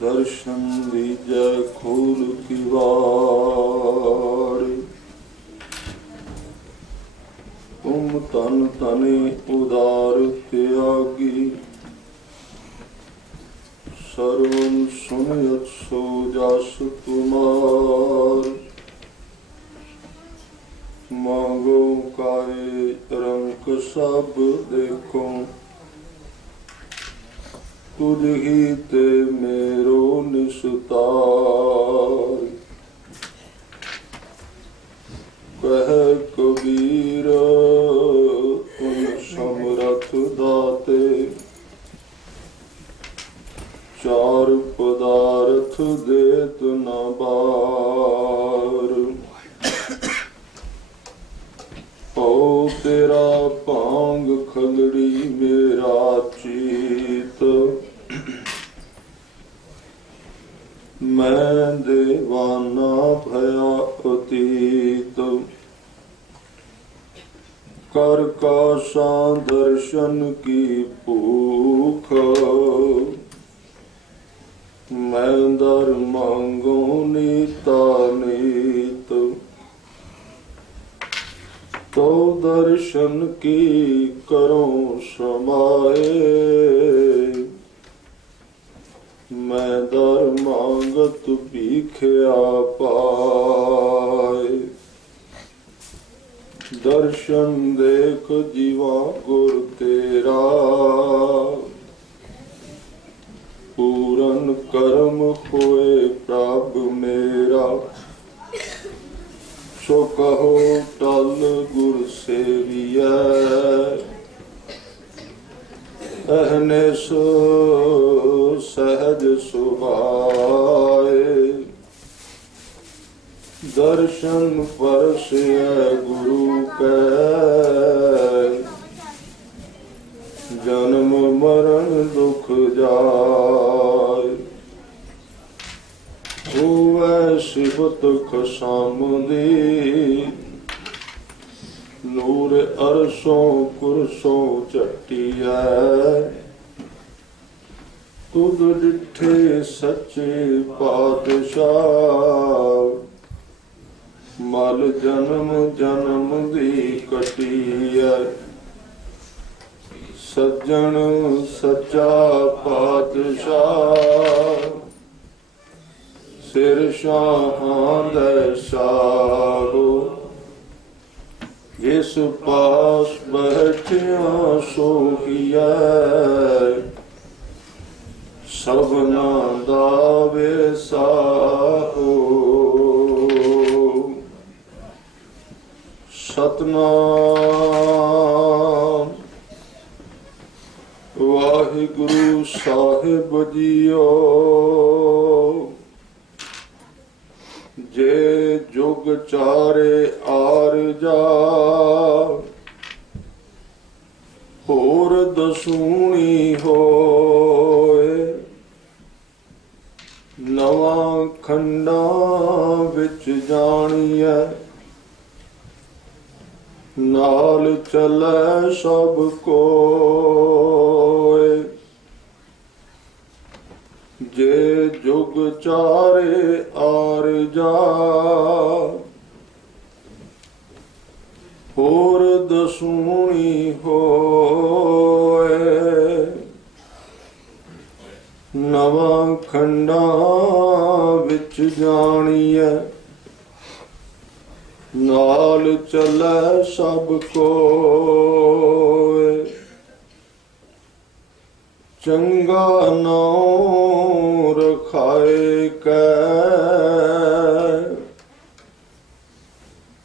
दर्शन दीजै खोल किवाड़। तुम तन तने उदार त्यागी, सर्वं सुनयत सो जस तुमार। मांगो काए रंक सब देखो, तुझ ही ते मेरो निस्तार। कह कबीर तुम समरथ दाते, चार पदार्थ देत न बार। ओ तेरा भांग खलड़ी मेरा चीत, मैं दीवाना भया अतीत। कर कासा दर्शन की भूख, मैं दर मांगो नीता नीत। तो दर्शन की करो समाए, मैं दर मांगत भीख्या पाए। दर्शन देख जीवा गुर तेरा, पूरन कर्म होए प्रभ मेरा। सो कहो टल गुर सेविया, अहनेस सहज सुभाए। दर्शन परसय गुरु कै, जन्म मरण दुख जाय। होवै सिफत खसामदी, नूर अरसों कुरसों चट्टिया। तुद डिठे सच्चे पातशाह, मल जन्म जन्म दी कटिया। सज्जन सच्चा पातशाह, सिर शाहां दै साहो। जिस पास बैठिया सोहिया, सबना दा वेसाहो। सतनाम वाहिगुरु साहिब जीओ। जे जुग चारे आरजा, होर दसूनी होए। नवा खंडा विच जानिए, नाल चलै सब कोय। जे जुग चारे आरजा, होर दसूनी होए। नवा खंडा विच जानिए, नाल चलै सब कोय। चंगा नाम रखाए कै,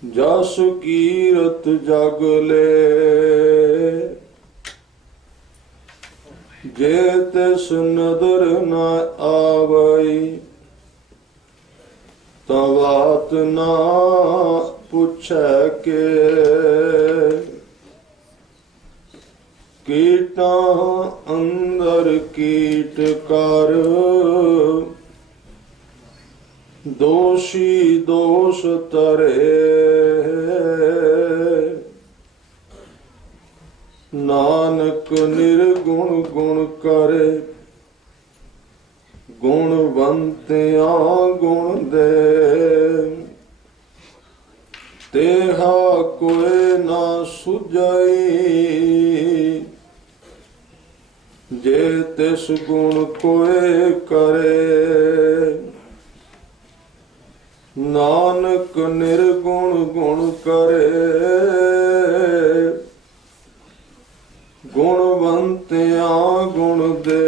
जस कीरत जग ले। जे तिस नदर न आवई, तां बात ना पुछै के। कीटा अंदर कीट कर, दोषी दोष तरे। नानक ਨਾਨਕ ਨਿਰਗੁਣ ਗੁਣ ਕਰੇ, ਗੁਣਵੰਤਿਆਂ ਗੁਣ ਦੇ। ਤੇਹਾ ਕੋਇ ਨਾ ਸੁਝਾਈ, ਜੇ ਤਿਸ ਗੁਣ ਕੋਇ ਕਰੇ। ਨਾਨਕ ਨਿਰਗੁਣ ਗੁਣ ਕਰੇ, ਗੁਣਵੰਤਿਆਂ ਗੁਣ ਦੇ।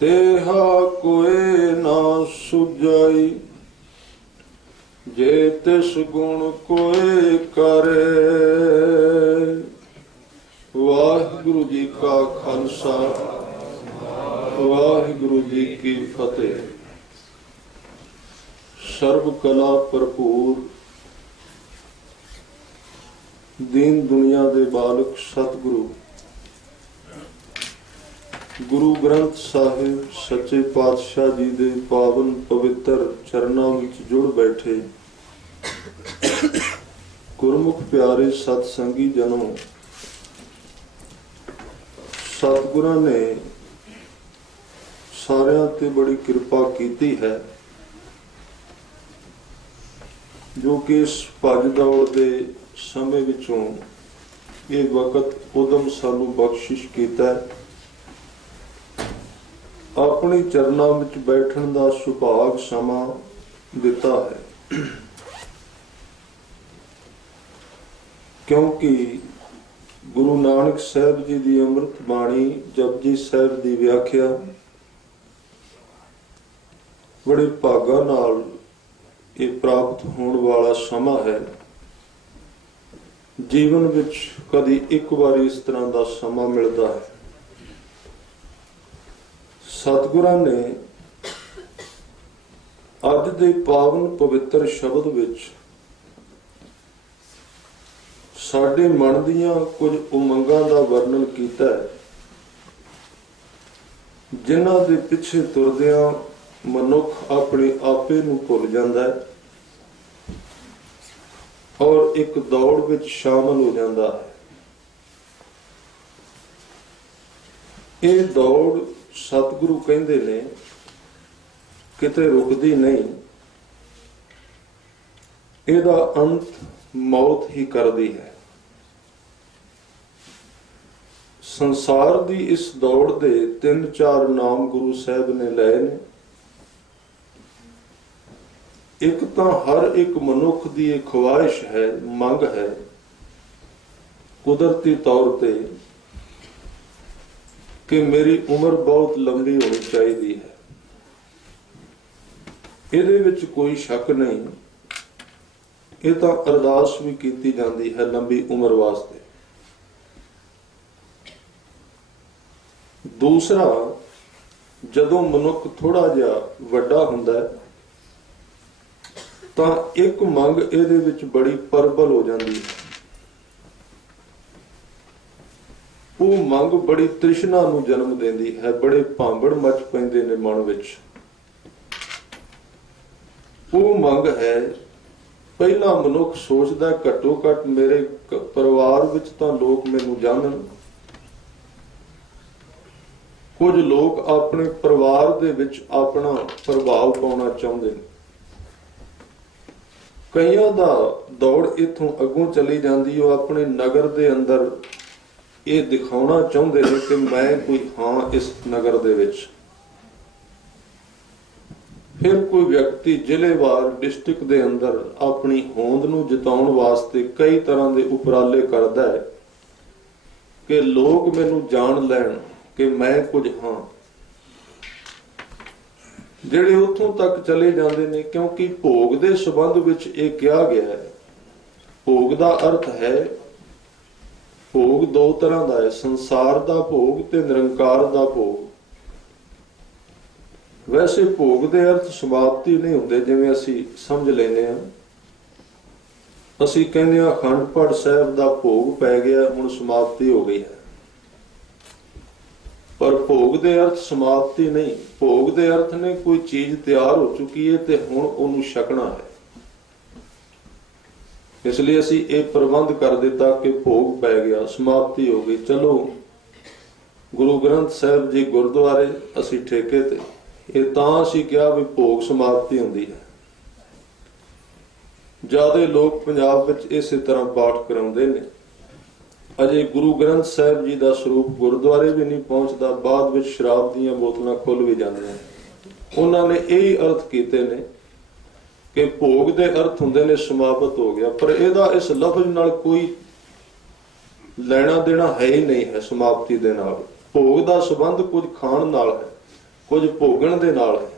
ਤੇਹਾ ਕੋਇ ਨਾ ਸੁਝਾਈ, ਜੇ ਤਿਸ ਗੁਣ ਕੋਇ ਕਰੇ। ਵਾਹਿਗੁਰੂ ਜੀ ਕਾ ਖਾਲਸਾ, ਵਾਹਿਗੁਰੂ ਜੀ ਕੀ ਫਤਿਹ। ਸਰਬ ਕਲਾ ਭਰਪੂਰ ਦੀਨ ਦੁਨੀਆ ਦੇ ਬਾਲਕ ਸਤਿਗੁਰੂ ਗੁਰੂ ਗ੍ਰੰਥ ਸਾਹਿਬ ਸੱਚੇ ਪਾਤਸ਼ਾਹ ਜੀ ਦੇ ਪਾਵਨ ਪਵਿੱਤਰ ਚਰਨਾਂ ਵਿੱਚ ਜੁੜ ਬੈਠੇ ਗੁਰਮੁਖ ਪਿਆਰੇ ਸਤ ਸੰਗੀ ਜਨੋ, ਸਤਿਗੁਰਾਂ ਨੇ ਸਾਰਿਆਂ ਤੇ ਬੜੀ ਕਿਰਪਾ ਕੀਤੀ ਹੈ, ਜੋ ਕਿ ਇਸ ਭੱਜ ਦੌੜ ਦੇ ਸਮੇਂ ਵਿੱਚੋਂ ਇਹ ਵਕਤ ਉਦਮ ਸਾਨੂੰ ਬਖਸ਼ਿਸ਼ ਕੀਤਾ ਹੈ। ਆਪਣੇ ਚਰਨਾਂ ਵਿੱਚ ਬੈਠਣ ਦਾ ਸੁਭਾਗ ਸਮਾਂ ਦਿੱਤਾ ਹੈ, ਕਿਉਂਕਿ ਗੁਰੂ ਨਾਨਕ ਸਾਹਿਬ ਜੀ ਦੀ ਅੰਮ੍ਰਿਤ ਬਾਣੀ ਜਪਜੀ ਸਾਹਿਬ ਦੀ ਵਿਆਖਿਆ ਬੜੇ ਭਾਗਾਂ ਨਾਲ ਇਹ ਪ੍ਰਾਪਤ ਹੋਣ ਵਾਲਾ ਸਮਾਂ ਹੈ। ਜੀਵਨ ਵਿੱਚ ਕਦੀ ਇੱਕ ਵਾਰੀ ਇਸ ਤਰ੍ਹਾਂ ਦਾ ਸਮਾਂ ਮਿਲਦਾ ਹੈ। ਸਤਿਗੁਰਾਂ ਨੇ ਅੱਜ ਦੇ ਪਾਵਨ ਪਵਿੱਤਰ ਸ਼ਬਦ ਵਿੱਚ ਸਾਡੇ ਮਨ ਦੀਆਂ ਕੁਝ ਉਮੰਗਾਂ ਦਾ ਵਰਣਨ ਕੀਤਾ ਹੈ, ਜਿਨ੍ਹਾਂ ਦੇ ਪਿੱਛੇ ਤੁਰਦਿਆਂ ਮਨੁੱਖ ਆਪਣੇ ਆਪੇ ਨੂੰ ਭੁੱਲ ਜਾਂਦਾ ਹੈ ਔਰ ਇੱਕ ਦੌੜ ਵਿੱਚ ਸ਼ਾਮਲ ਹੋ ਜਾਂਦਾ ਹੈ। ਇਹ ਦੌੜ ਸਤਿਗੁਰੂ ਕਹਿੰਦੇ ਨੇ ਕਿਤੇ ਰੁਕਦੀ ਨਹੀਂ, ਇਹਦਾ ਅੰਤ ਮੌਤ ਹੀ ਕਰਦੀ ਹੈ। ਸੰਸਾਰ ਦੀ ਇਸ ਦੌੜ ਦੇ 3-4 ਨਾਮ ਗੁਰੂ ਸਾਹਿਬ ਨੇ ਲਏ ਨੇ। ਇੱਕ ਤਾਂ ਹਰ ਇੱਕ ਮਨੁੱਖ ਦੀ ਇਹ ਖਵਾਇਸ਼ ਹੈ, ਮੰਗ ਹੈ ਕੁਦਰਤੀ ਤੌਰ ਤੇ ਕਿ ਮੇਰੀ ਉਮਰ ਬਹੁਤ ਲੰਬੀ ਹੋਣੀ ਚਾਹੀਦੀ ਹੈ। ਇਹਦੇ ਵਿੱਚ ਕੋਈ ਸ਼ੱਕ ਨਹੀਂ, ਇਹ ਤਾਂ ਅਰਦਾਸ ਵੀ ਕੀਤੀ ਜਾਂਦੀ ਹੈ ਲੰਬੀ ਉਮਰ ਵਾਸਤੇ। ਦੂਸਰਾ, ਜਦੋਂ ਮਨੁੱਖ ਥੋੜਾ ਜਿਹਾ ਵੱਡਾ ਹੁੰਦਾ ਹੈ ਤਾਂ ਇੱਕ ਮੰਗ ਇਹਦੇ ਵਿੱਚ ਬੜੀ ਪ੍ਰਬਲ ਹੋ ਜਾਂਦੀ ਹੈ। ਉਹ ਮੰਗ ਬੜੀ ਤ੍ਰਿਸ਼ਨਾ ਨੂੰ ਜਨਮ ਦਿੰਦੀ ਹੈ, ਬੜੇ ਭਾਂਬੜ ਮਚ ਪੈਂਦੇ ਨੇ ਮਨ ਵਿੱਚ। ਉਹ ਮੰਗ ਹੈ, ਪਹਿਲਾ ਮਨੁੱਖ ਸੋਚਦਾ ਘੱਟੋ ਘੱਟ ਮੇਰੇ ਪਰਿਵਾਰ ਵਿੱਚ ਤਾਂ ਲੋਕ ਮੈਨੂੰ ਜਾਣਨ। ਕੁਝ ਲੋਕ ਆਪਣੇ ਪਰਿਵਾਰ ਦੇ ਵਿੱਚ ਆਪਣਾ ਪ੍ਰਭਾਵ ਪਾਉਣਾ ਚਾਹੁੰਦੇ ਨੇ। ਕਈਆਂ ਦਾ ਦੌੜ ਇੱਥੋਂ ਅੱਗੋਂ ਚਲੀ ਜਾਂਦੀ, ਉਹ ਆਪਣੇ ਨਗਰ ਦੇ ਅੰਦਰ ਇਹ ਦਿਖਾਉਣਾ ਚਾਹੁੰਦੇ ਨੇ ਕਿ ਮੈਂ ਕੋਈ ਹਾਂ ਇਸ ਨਗਰ ਦੇ ਵਿੱਚ। ਫਿਰ ਕੋਈ ਵਿਅਕਤੀ ਜ਼ਿਲ੍ਹੇਵਾਰ ਡਿਸਟ੍ਰਿਕਟ ਦੇ ਅੰਦਰ ਆਪਣੀ ਹੋਂਦ ਨੂੰ ਜਿਤਾਉਣ ਵਾਸਤੇ ਕਈ ਤਰ੍ਹਾਂ ਦੇ ਉਪਰਾਲੇ ਕਰਦਾ ਹੈ ਕਿ ਲੋਕ ਮੈਨੂੰ ਜਾਣ ਲੈਣ ਕਿ ਮੈਂ ਕੁਝ ਹਾਂ। ਜਿਹੜੇ ਉੱਥੋਂ ਤੱਕ ਚਲੇ ਜਾਂਦੇ ਨੇ, ਕਿਉਂਕਿ ਭੋਗ ਦੇ ਸੰਬੰਧ ਵਿੱਚ ਇਹ ਕਿਹਾ ਗਿਆ ਹੈ। ਭੋਗ ਦਾ ਅਰਥ ਹੈ, ਭੋਗ 2 ਤਰ੍ਹਾਂ ਦਾ ਹੈ, ਸੰਸਾਰ ਦਾ ਭੋਗ ਤੇ ਨਿਰੰਕਾਰ ਦਾ ਭੋਗ। ਵੈਸੇ ਭੋਗ ਦੇ ਅਰਥ ਸਮਾਪਤੀ ਨਹੀਂ ਹੁੰਦੇ, ਜਿਵੇਂ ਅਸੀਂ ਸਮਝ ਲੈਂਦੇ ਹਾਂ। ਅਸੀਂ ਕਹਿੰਦੇ ਹਾਂ ਅਖੰਡ ਪਾਠ ਸਾਹਿਬ ਦਾ ਭੋਗ ਪੈ ਗਿਆ, ਹੁਣ ਸਮਾਪਤੀ ਹੋ ਗਈ ਹੈ। ਪਰ ਭੋਗ ਦੇ ਅਰਥ ਸਮਾਪਤੀ ਨਹੀਂ। ਭੋਗ ਦੇ ਅਰਥ ਨੇ ਕੋਈ ਚੀਜ਼ ਤਿਆਰ ਹੋ ਚੁੱਕੀ ਹੈ ਤੇ ਹੁਣ ਉਹਨੂੰ ਛਕਣਾ ਹੈ। इसलिए असी ये प्रबंध कर दिता कि भोग पै गया, समाप्ति हो गई, चलो गुरु ग्रंथ साहिब जी गुरुद्वारे असी ठेके ते। ये तां असी कहा भी भोग समाप्ति हुंदी है। ज्यादा लोग पंजाब विच इसे तरह पाठ कराउंदे ने। अजे गुरु ग्रंथ साहिब जी का स्वरूप गुरुद्वारे भी नहीं पहुंचता, बाद विच शराब दीयां बोतलां खुल भी जांदियां। उन्होंने यही अर्थ कीते ने कि भोग दे अर्थ हुंदे ने समाप्त हो गया, पर इहदा इस लफ्ज नाल कोई लेना देना है ही नहीं है। समाप्ति दे नाल भोग दा संबंध कुछ खाण नाल है, कुछ भोगण दे नाल है।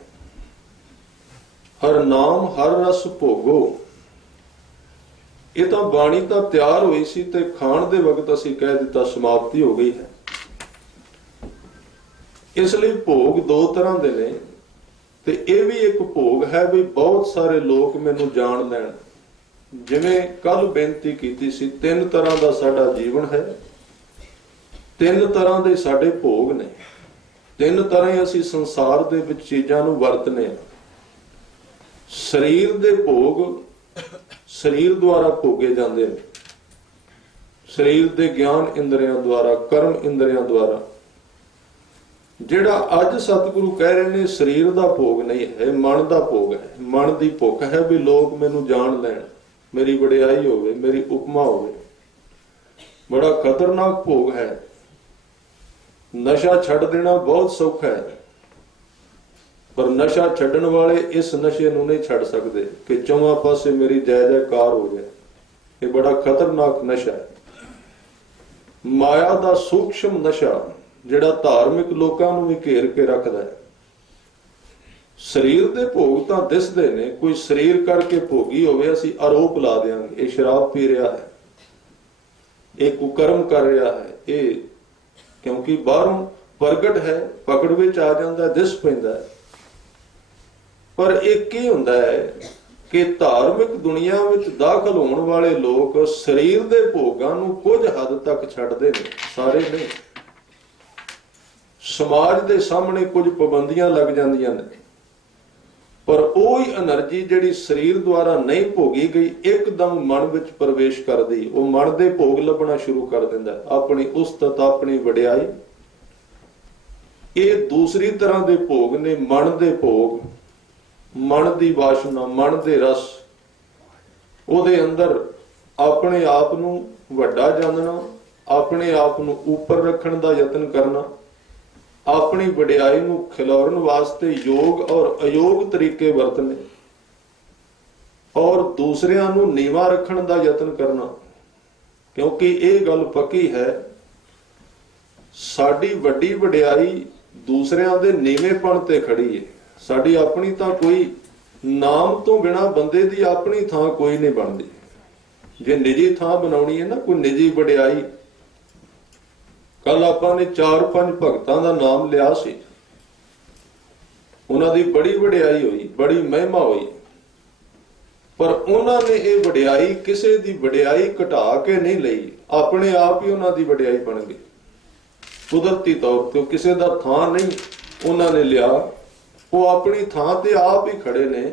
हर नाम हर रस भोगो, ये तो बाणी तो तैयार हुई सी ते खाण दे वक्त असी कह दिता समाप्ति हो गई है। इसलिए भोग दो तरह दे ने ते ये भी एक भोग है भी बहुत सारे लोग मैनू जान लैण। जिवें कल बेनती कीती सी, तीन तरह का साडा जीवन है, तीन तरह दे साडे भोग ने, तीन तरह असी संसार दे विच चीजां नू वरतने। शरीर दे भोग शरीर द्वारा भोगे जाते हैं, शरीर के ज्ञान इंद्रियां द्वारा, कर्म इंद्रियां द्वारा। जिहड़ा अज सतगुरु कह रहे हैं शरीर का भोग नहीं है, मन का भोग है। मन की भुख है भी लोग मैनू जान लैण, मेरी वडियाई होवे, मेरी उपमा होवे। बड़ा खतरनाक भोग है। नशा छड्ड देना बहुत सौखा है, पर नशा छड्डण वाले इस नशे नूं नहीं छड्ड सकते कि चौवां पासे मेरी जय जयकार हो जाए। ये बड़ा खतरनाक नशा है। माया का सूक्ष्म नशा जिहड़ा धार्मिक लोकां नूं भी घेर के रखदा है। शरीर दे भोग तां दिसदे ने, कोई शरीर करके भोगी होवे असीं आरोप ला देंगे ये शराब पी रहा है, ये कुकर्म कर रहा है, ये क्योंकि बाहरों प्रगट है, पकड़ विच आ जांदा, दिस पैंदा है। पर एक ही हुंदा है कि धार्मिक दुनिया विच दाखल होने वाले लोग शरीर दे भोगां नूं कुछ हद तक छड्डदे ने, सारे नहीं। समाज दे सामने कुछ पाबंदियां लग जांदियां ने, पर ओही एनर्जी जिहड़ी शरीर द्वारा नहीं भोगी गई एकदम मन विच प्रवेश करदी, वो मन दे भोग लभना शुरू कर दिंदा है। अपनी उस्तत, अपनी वडियाई, ये दूसरी तरह दे भोग ने। मन दे भोग, मन की वासना, मन दे रस, ਉਹਦੇ अंदर अपने आप नूं वड्डा जानना, अपने आप नूं ऊपर रखण दा यतन करना, अपनी वडियाई नूं खिलाउण वास्ते योग और अयोग तरीके वरतने, और दूसरियां नूं नीवा रखण दा यतन करना। क्योंकि ये गल पक्की है, साडी वड्डी वडियाई दूसरियां दे नीवेपण ते खड़ी है। साडी अपनी तां कोई नाम तो बिना बंदे दी अपनी थां कोई नहीं बनती। जे निजी थां बनाउणी है ना, कोई निजी वडियाई। कल आपां ने 4-5 भगतां दा नाम लिया सी, उन्हां दी बड़ी वडियाई हुई, बड़ी महिमा हुई, पर उन्होंने ये वडियाई किसी दी वडियाई घटा के नहीं लई, अपने आप ही उन्हां दी वडियाई बन गई। कुदरती तौर पर किसी दा थां नहीं उन्होंने लिया, वो अपनी थां ते आप ही खड़े ने।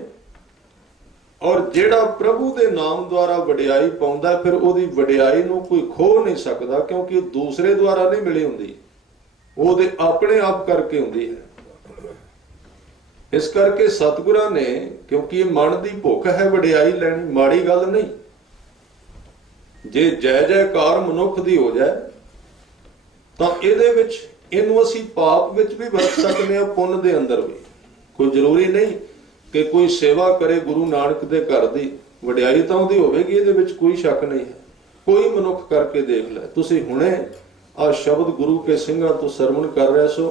और जिहड़ा प्रभु दे नाम द्वारा वडियाई पाउंदा फिर ओदी वडियाई नूं कोई खो नहीं सकता, क्योंकि दूसरे द्वारा नहीं मिली हुंदी, वो दे अपने आप करके हुंदी है। इस करके सतगुरां ने, क्योंकि मन की भुख है वडियाई लैनी, माड़ी गल नहीं। जे जय जयकार मनुख दी हो जाए तां इहदे विच इहनूं असीं पाप विच भी वरत सकदे हां, पुण्य दे अंदर भी। कोई जरूरी नहीं कि कोई सेवा करे गुरु नानक दे घर दी, वडियाई तां उहदी होवेगी, इहदे विच कोई शक नहीं है। कोई मनुख करके देख लै। तुसीं हुणे आ शब्द गुरु के सिंघां तो सरवण कर रहे सो,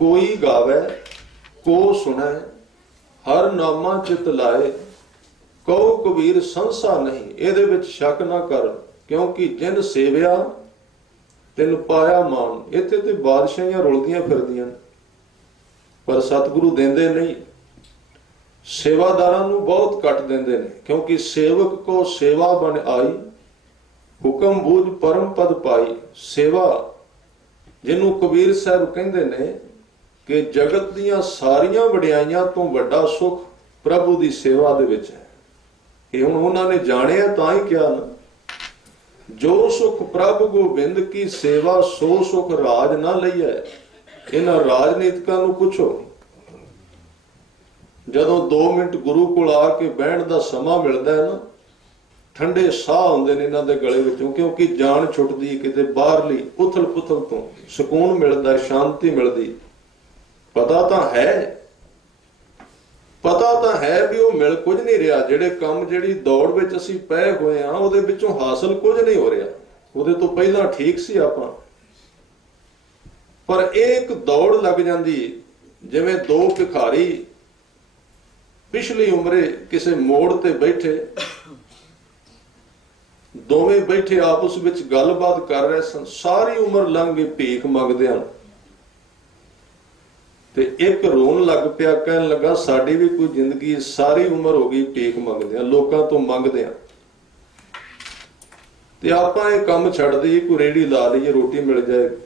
कोई गावे को सुनै, हर नामा चित लाए, कहो कबीर संसा नहीं। इहदे विच शक ना कर, क्योंकि जिन सेविया तिन पाया मान। इत्थे ते बादशाहियां रुलदियां फिरदियां, पर सतगुरु देंदे नहीं। सेवादारां नूं बहुत घट देंदे ने, क्योंकि सेवक को सेवा बन आई, हुक्म बूझ परम पद पाई। सेवा जिन्हों कबीर साहब कहंदे ने कि जगत दीयां सारियां वडियाइयां तो वड्डा सुख प्रभु दी सेवा दे विच है। ਇਹ ਹੁਣ ਉਹਨਾਂ ਨੇ ਜਾਣਿਆ ਤਾਂ ਹੀ ਕਿਹਾ ਨਾ, ਜੋ ਸੁਖ ਪ੍ਰਭ ਗੋਬਿੰਦ ਕੀ ਸੇਵਾ ਸੋ ਸੁਖ ਰਾਜ ਨਾ ਲਈਐ। ਇਹਨਾਂ ਰਾਜਨੀਤਿਕਾਂ ਨੂੰ ਪੁੱਛੋ, ਜਦੋਂ 2 ਮਿੰਟ ਗੁਰੂ ਕੋਲ ਆ ਕੇ ਬਹਿਣ ਦਾ ਸਮਾਂ ਮਿਲਦਾ ਹੈ ਨਾ, ਠੰਡੇ ਸਾਹ ਹੁੰਦੇ ਨੇ ਇਹਨਾਂ ਦੇ ਗਲੇ ਵਿੱਚੋਂ, ਕਿਉਂਕਿ ਜਾਨ ਛੁੱਟਦੀ ਕਿਤੇ ਬਾਹਰਲੀ ਉਥਲ ਪੁਥਲ ਤੋਂ, ਸਕੂਨ ਮਿਲਦਾ, ਸ਼ਾਂਤੀ ਮਿਲਦੀ। ਪਤਾ ਤਾਂ ਹੈ ਵੀ ਉਹ ਮਿਲ ਕੁਝ ਨਹੀਂ ਰਿਹਾ। ਜਿਹੜੇ ਕੰਮ, ਜਿਹੜੀ ਦੌੜ ਵਿੱਚ ਅਸੀਂ ਪਏ ਹੋਏ ਆ, ਉਹਦੇ ਵਿੱਚੋਂ ਹਾਸਲ ਕੁਝ ਨਹੀਂ ਹੋ ਰਿਹਾ। ਉਹਦੇ ਤੋਂ ਪਹਿਲਾਂ ਠੀਕ ਸੀ ਆਪਾਂ, ਪਰ ਇਹ ਇੱਕ ਦੌੜ ਲੱਗ ਜਾਂਦੀ, ਜਿਵੇਂ 2 ਭਿਖਾਰੀ ਪਿਛਲੀ ਉਮਰੇ ਕਿਸੇ ਮੋੜ ਤੇ ਬੈਠੇ, ਦੋਵੇਂ ਬੈਠੇ ਆਪਸ ਵਿੱਚ ਗੱਲਬਾਤ ਕਰ ਰਹੇ ਸਨ, ਸਾਰੀ ਉਮਰ ਲੰਘ ਗਈ ਭੀਖ ਮੰਗਦਿਆਂ, ਤੇ ਇੱਕ ਰੋਣ ਲੱਗ ਪਿਆ, ਕਹਿਣ ਲੱਗਾ ਸਾਡੀ ਵੀ ਕੋਈ ਜ਼ਿੰਦਗੀ ਸਾਰੀ ਉਮਰ ਹੋ ਗਈ ਭੀਖ ਮੰਗਦਿਆਂ, ਲੋਕਾਂ ਤੋਂ ਮੰਗਦਿਆਂ, ਤੇ ਆਪਾਂ ਇਹ ਕੰਮ ਛੱਡ ਦਈਏ, ਕੋਈ ਰੇਹੜੀ ਲਾ ਲਈਏ, ਰੋਟੀ ਮਿਲ ਜਾਏਗੀ।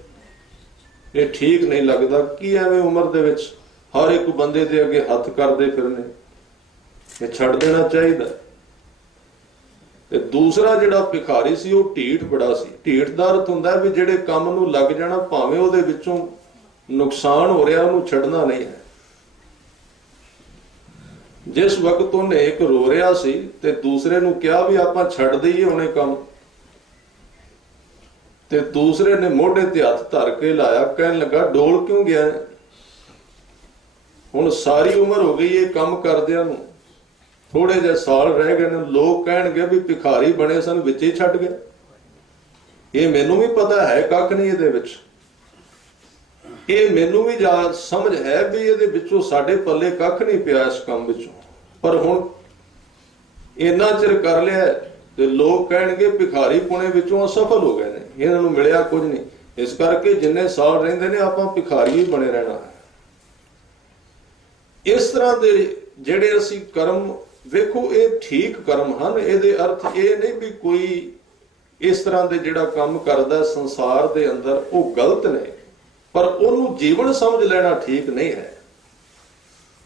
ਇਹ ਠੀਕ ਨਹੀਂ ਲੱਗਦਾ। ਕੀ ਐਵੇਂ ਉਮਰ ਦੇ ਵਿੱਚ ਹਰ ਇੱਕ ਬੰਦੇ ਦੇ ਅੱਗੇ ਹੱਥ ਕਰਦੇ ਫਿਰਨੇ, ਇਹ ਛੱਡ ਦੇਣਾ ਚਾਹੀਦਾ। ਤੇ ਦੂਸਰਾ ਜਿਹੜਾ ਭਿਖਾਰੀ ਸੀ, ਉਹ ਢੀਠ ਬੜਾ ਸੀ। ਢੀਠ ਦਾ ਅਰਥ ਹੁੰਦਾ ਵੀ ਜਿਹੜੇ ਕੰਮ ਨੂੰ ਲੱਗ ਜਾਣਾ, ਭਾਵੇਂ ਉਹਦੇ ਵਿੱਚੋਂ ਨੁਕਸਾਨ ਹੋ ਰਿਹਾ, ਉਹਨੂੰ ਛੱਡਣਾ ਨਹੀਂ ਹੈ। ਜਿਸ ਵਕਤ ਉਹਨੇ ਇੱਕ ਰੋ ਰਿਹਾ ਸੀ ਤੇ ਦੂਸਰੇ ਨੂੰ ਕਿਹਾ ਵੀ ਆਪਾਂ ਛੱਡ ਦਈਏ ਉਹਨੇ ਕੰਮ, ਤੇ ਦੂਸਰੇ ਨੇ ਮੋਢੇ ਤੇ ਹੱਥ ਧਰ ਕੇ ਲਾਇਆ, ਕਹਿਣ ਲੱਗਾ ਡੋਲ ਕਿਉਂ ਗਿਆ? ਹੁਣ ਸਾਰੀ ਉਮਰ ਹੋ ਗਈ ਇਹ ਕੰਮ ਕਰਦਿਆਂ ਨੂੰ, ਥੋੜੇ ਜਿਹੇ ਸਾਲ ਰਹਿ ਗਏ ਨੇ, ਲੋਕ ਕਹਿਣਗੇ ਵੀ ਭਿਖਾਰੀ ਬਣੇ ਸਨ, ਵਿੱਚ ਹੀ ਛੱਡ ਗਏ। ਇਹ ਮੈਨੂੰ ਵੀ ਪਤਾ ਹੈ ਕੱਖ ਨਹੀਂ ਇਹਦੇ ਵਿੱਚ, ਇਹ ਮੈਨੂੰ ਵੀ ਸਮਝ ਹੈ ਵੀ ਇਹਦੇ ਵਿੱਚੋਂ ਸਾਡੇ ਪੱਲੇ ਕੱਖ ਨਹੀਂ ਪਿਆ ਇਸ ਕੰਮ ਵਿੱਚੋਂ, ਪਰ ਹੁਣ ਇੰਨਾ ਚਿਰ ਕਰ ਲਿਆ ਤੇ ਲੋਕ ਕਹਿਣਗੇ ਭਿਖਾਰੀ ਪੁਣੇ ਵਿੱਚੋਂ ਅਸਫਲ ਹੋ ਗਏ ਨੇ, ਇਹਨਾਂ ਨੂੰ ਮਿਲਿਆ ਕੁਝ ਨਹੀਂ। ਇਸ ਕਰਕੇ ਜਿੰਨੇ ਸਾਲ ਰਹਿੰਦੇ ਨੇ ਆਪਾਂ ਭਿਖਾਰੀ ਹੀ ਬਣੇ ਰਹਿਣਾ ਹੈ। ਇਸ ਤਰ੍ਹਾਂ ਦੇ ਜਿਹੜੇ ਅਸੀਂ ਕਰਮ, ਵੇਖੋ ਇਹ ਠੀਕ ਕਰਮ ਹਨ। ਇਹਦੇ ਅਰਥ ਇਹ ਨਹੀਂ ਵੀ ਕੋਈ ਇਸ ਤਰ੍ਹਾਂ ਦੇ ਜਿਹੜਾ ਕੰਮ ਕਰਦਾ ਸੰਸਾਰ ਦੇ ਅੰਦਰ ਉਹ ਗਲਤ ਨੇ, ਪਰ ਉਹਨੂੰ ਜੀਵਨ ਸਮਝ ਲੈਣਾ ਠੀਕ ਨਹੀਂ ਹੈ।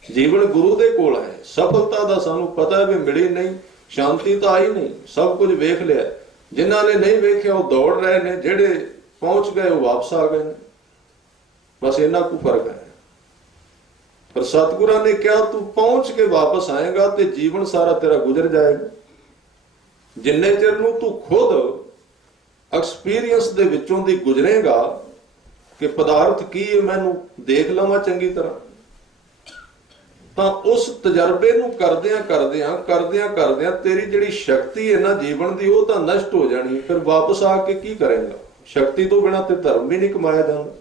ਜੀਵਨ ਗੁਰੂ ਦੇ ਕੋਲ ਹੈ। ਸਫਲਤਾ ਦਾ ਸਾਨੂੰ ਪਤਾ ਹੈ ਵੀ ਮਿਲੀ ਨਹੀਂ, ਸ਼ਾਂਤੀ ਤਾਂ ਆਈ ਨਹੀਂ, ਸਭ ਕੁਝ ਵੇਖ ਲਿਆ। ਜਿਨ੍ਹਾਂ ਨੇ ਨਹੀਂ ਵੇਖਿਆ ਉਹ ਦੌੜ ਰਹੇ ਨੇ, ਜਿਹੜੇ ਪਹੁੰਚ ਗਏ ਉਹ ਵਾਪਸ ਆ ਗਏ ਨੇ, ਬਸ ਇੰਨਾ ਕੁ ਫਰਕ ਹੈ। ਪਰ ਸਤਿਗੁਰਾਂ ਨੇ ਕਿਹਾ ਤੂੰ ਪਹੁੰਚ ਕੇ ਵਾਪਸ ਆਏਗਾ ਤੇ ਜੀਵਨ ਸਾਰਾ ਤੇਰਾ ਗੁਜ਼ਰ ਜਾਏਗਾ। ਜਿੰਨੇ ਚਿਰ ਨੂੰ ਤੂੰ ਖੁਦ ਐਕਸਪੀਰੀਅੰਸ ਦੇ ਵਿੱਚੋਂ ਦੀ ਗੁਜ਼ਰੇਗਾ ਕਿ ਪਦਾਰਥ ਕੀ ਹੈ, ਮੈਨੂੰ ਦੇਖ ਲਵਾਂ ਚੰਗੀ ਤਰ੍ਹਾਂ, ਤਾਂ ਉਸ ਤਜਰਬੇ ਨੂੰ ਕਰਦਿਆਂ ਤੇਰੀ ਜਿਹੜੀ ਸ਼ਕਤੀ ਹੈ ਨਾ ਜੀਵਨ ਦੀ, ਉਹ ਤਾਂ ਨਸ਼ਟ ਹੋ ਜਾਣੀ। ਫਿਰ ਵਾਪਸ ਆ ਕੇ ਕੀ ਕਰੇਗਾ? ਸ਼ਕਤੀ ਤੋਂ ਬਿਨਾਂ ਤੇ ਧਰਮ ਵੀ ਨਹੀਂ ਕਮਾਇਆ ਜਾਂਦਾ।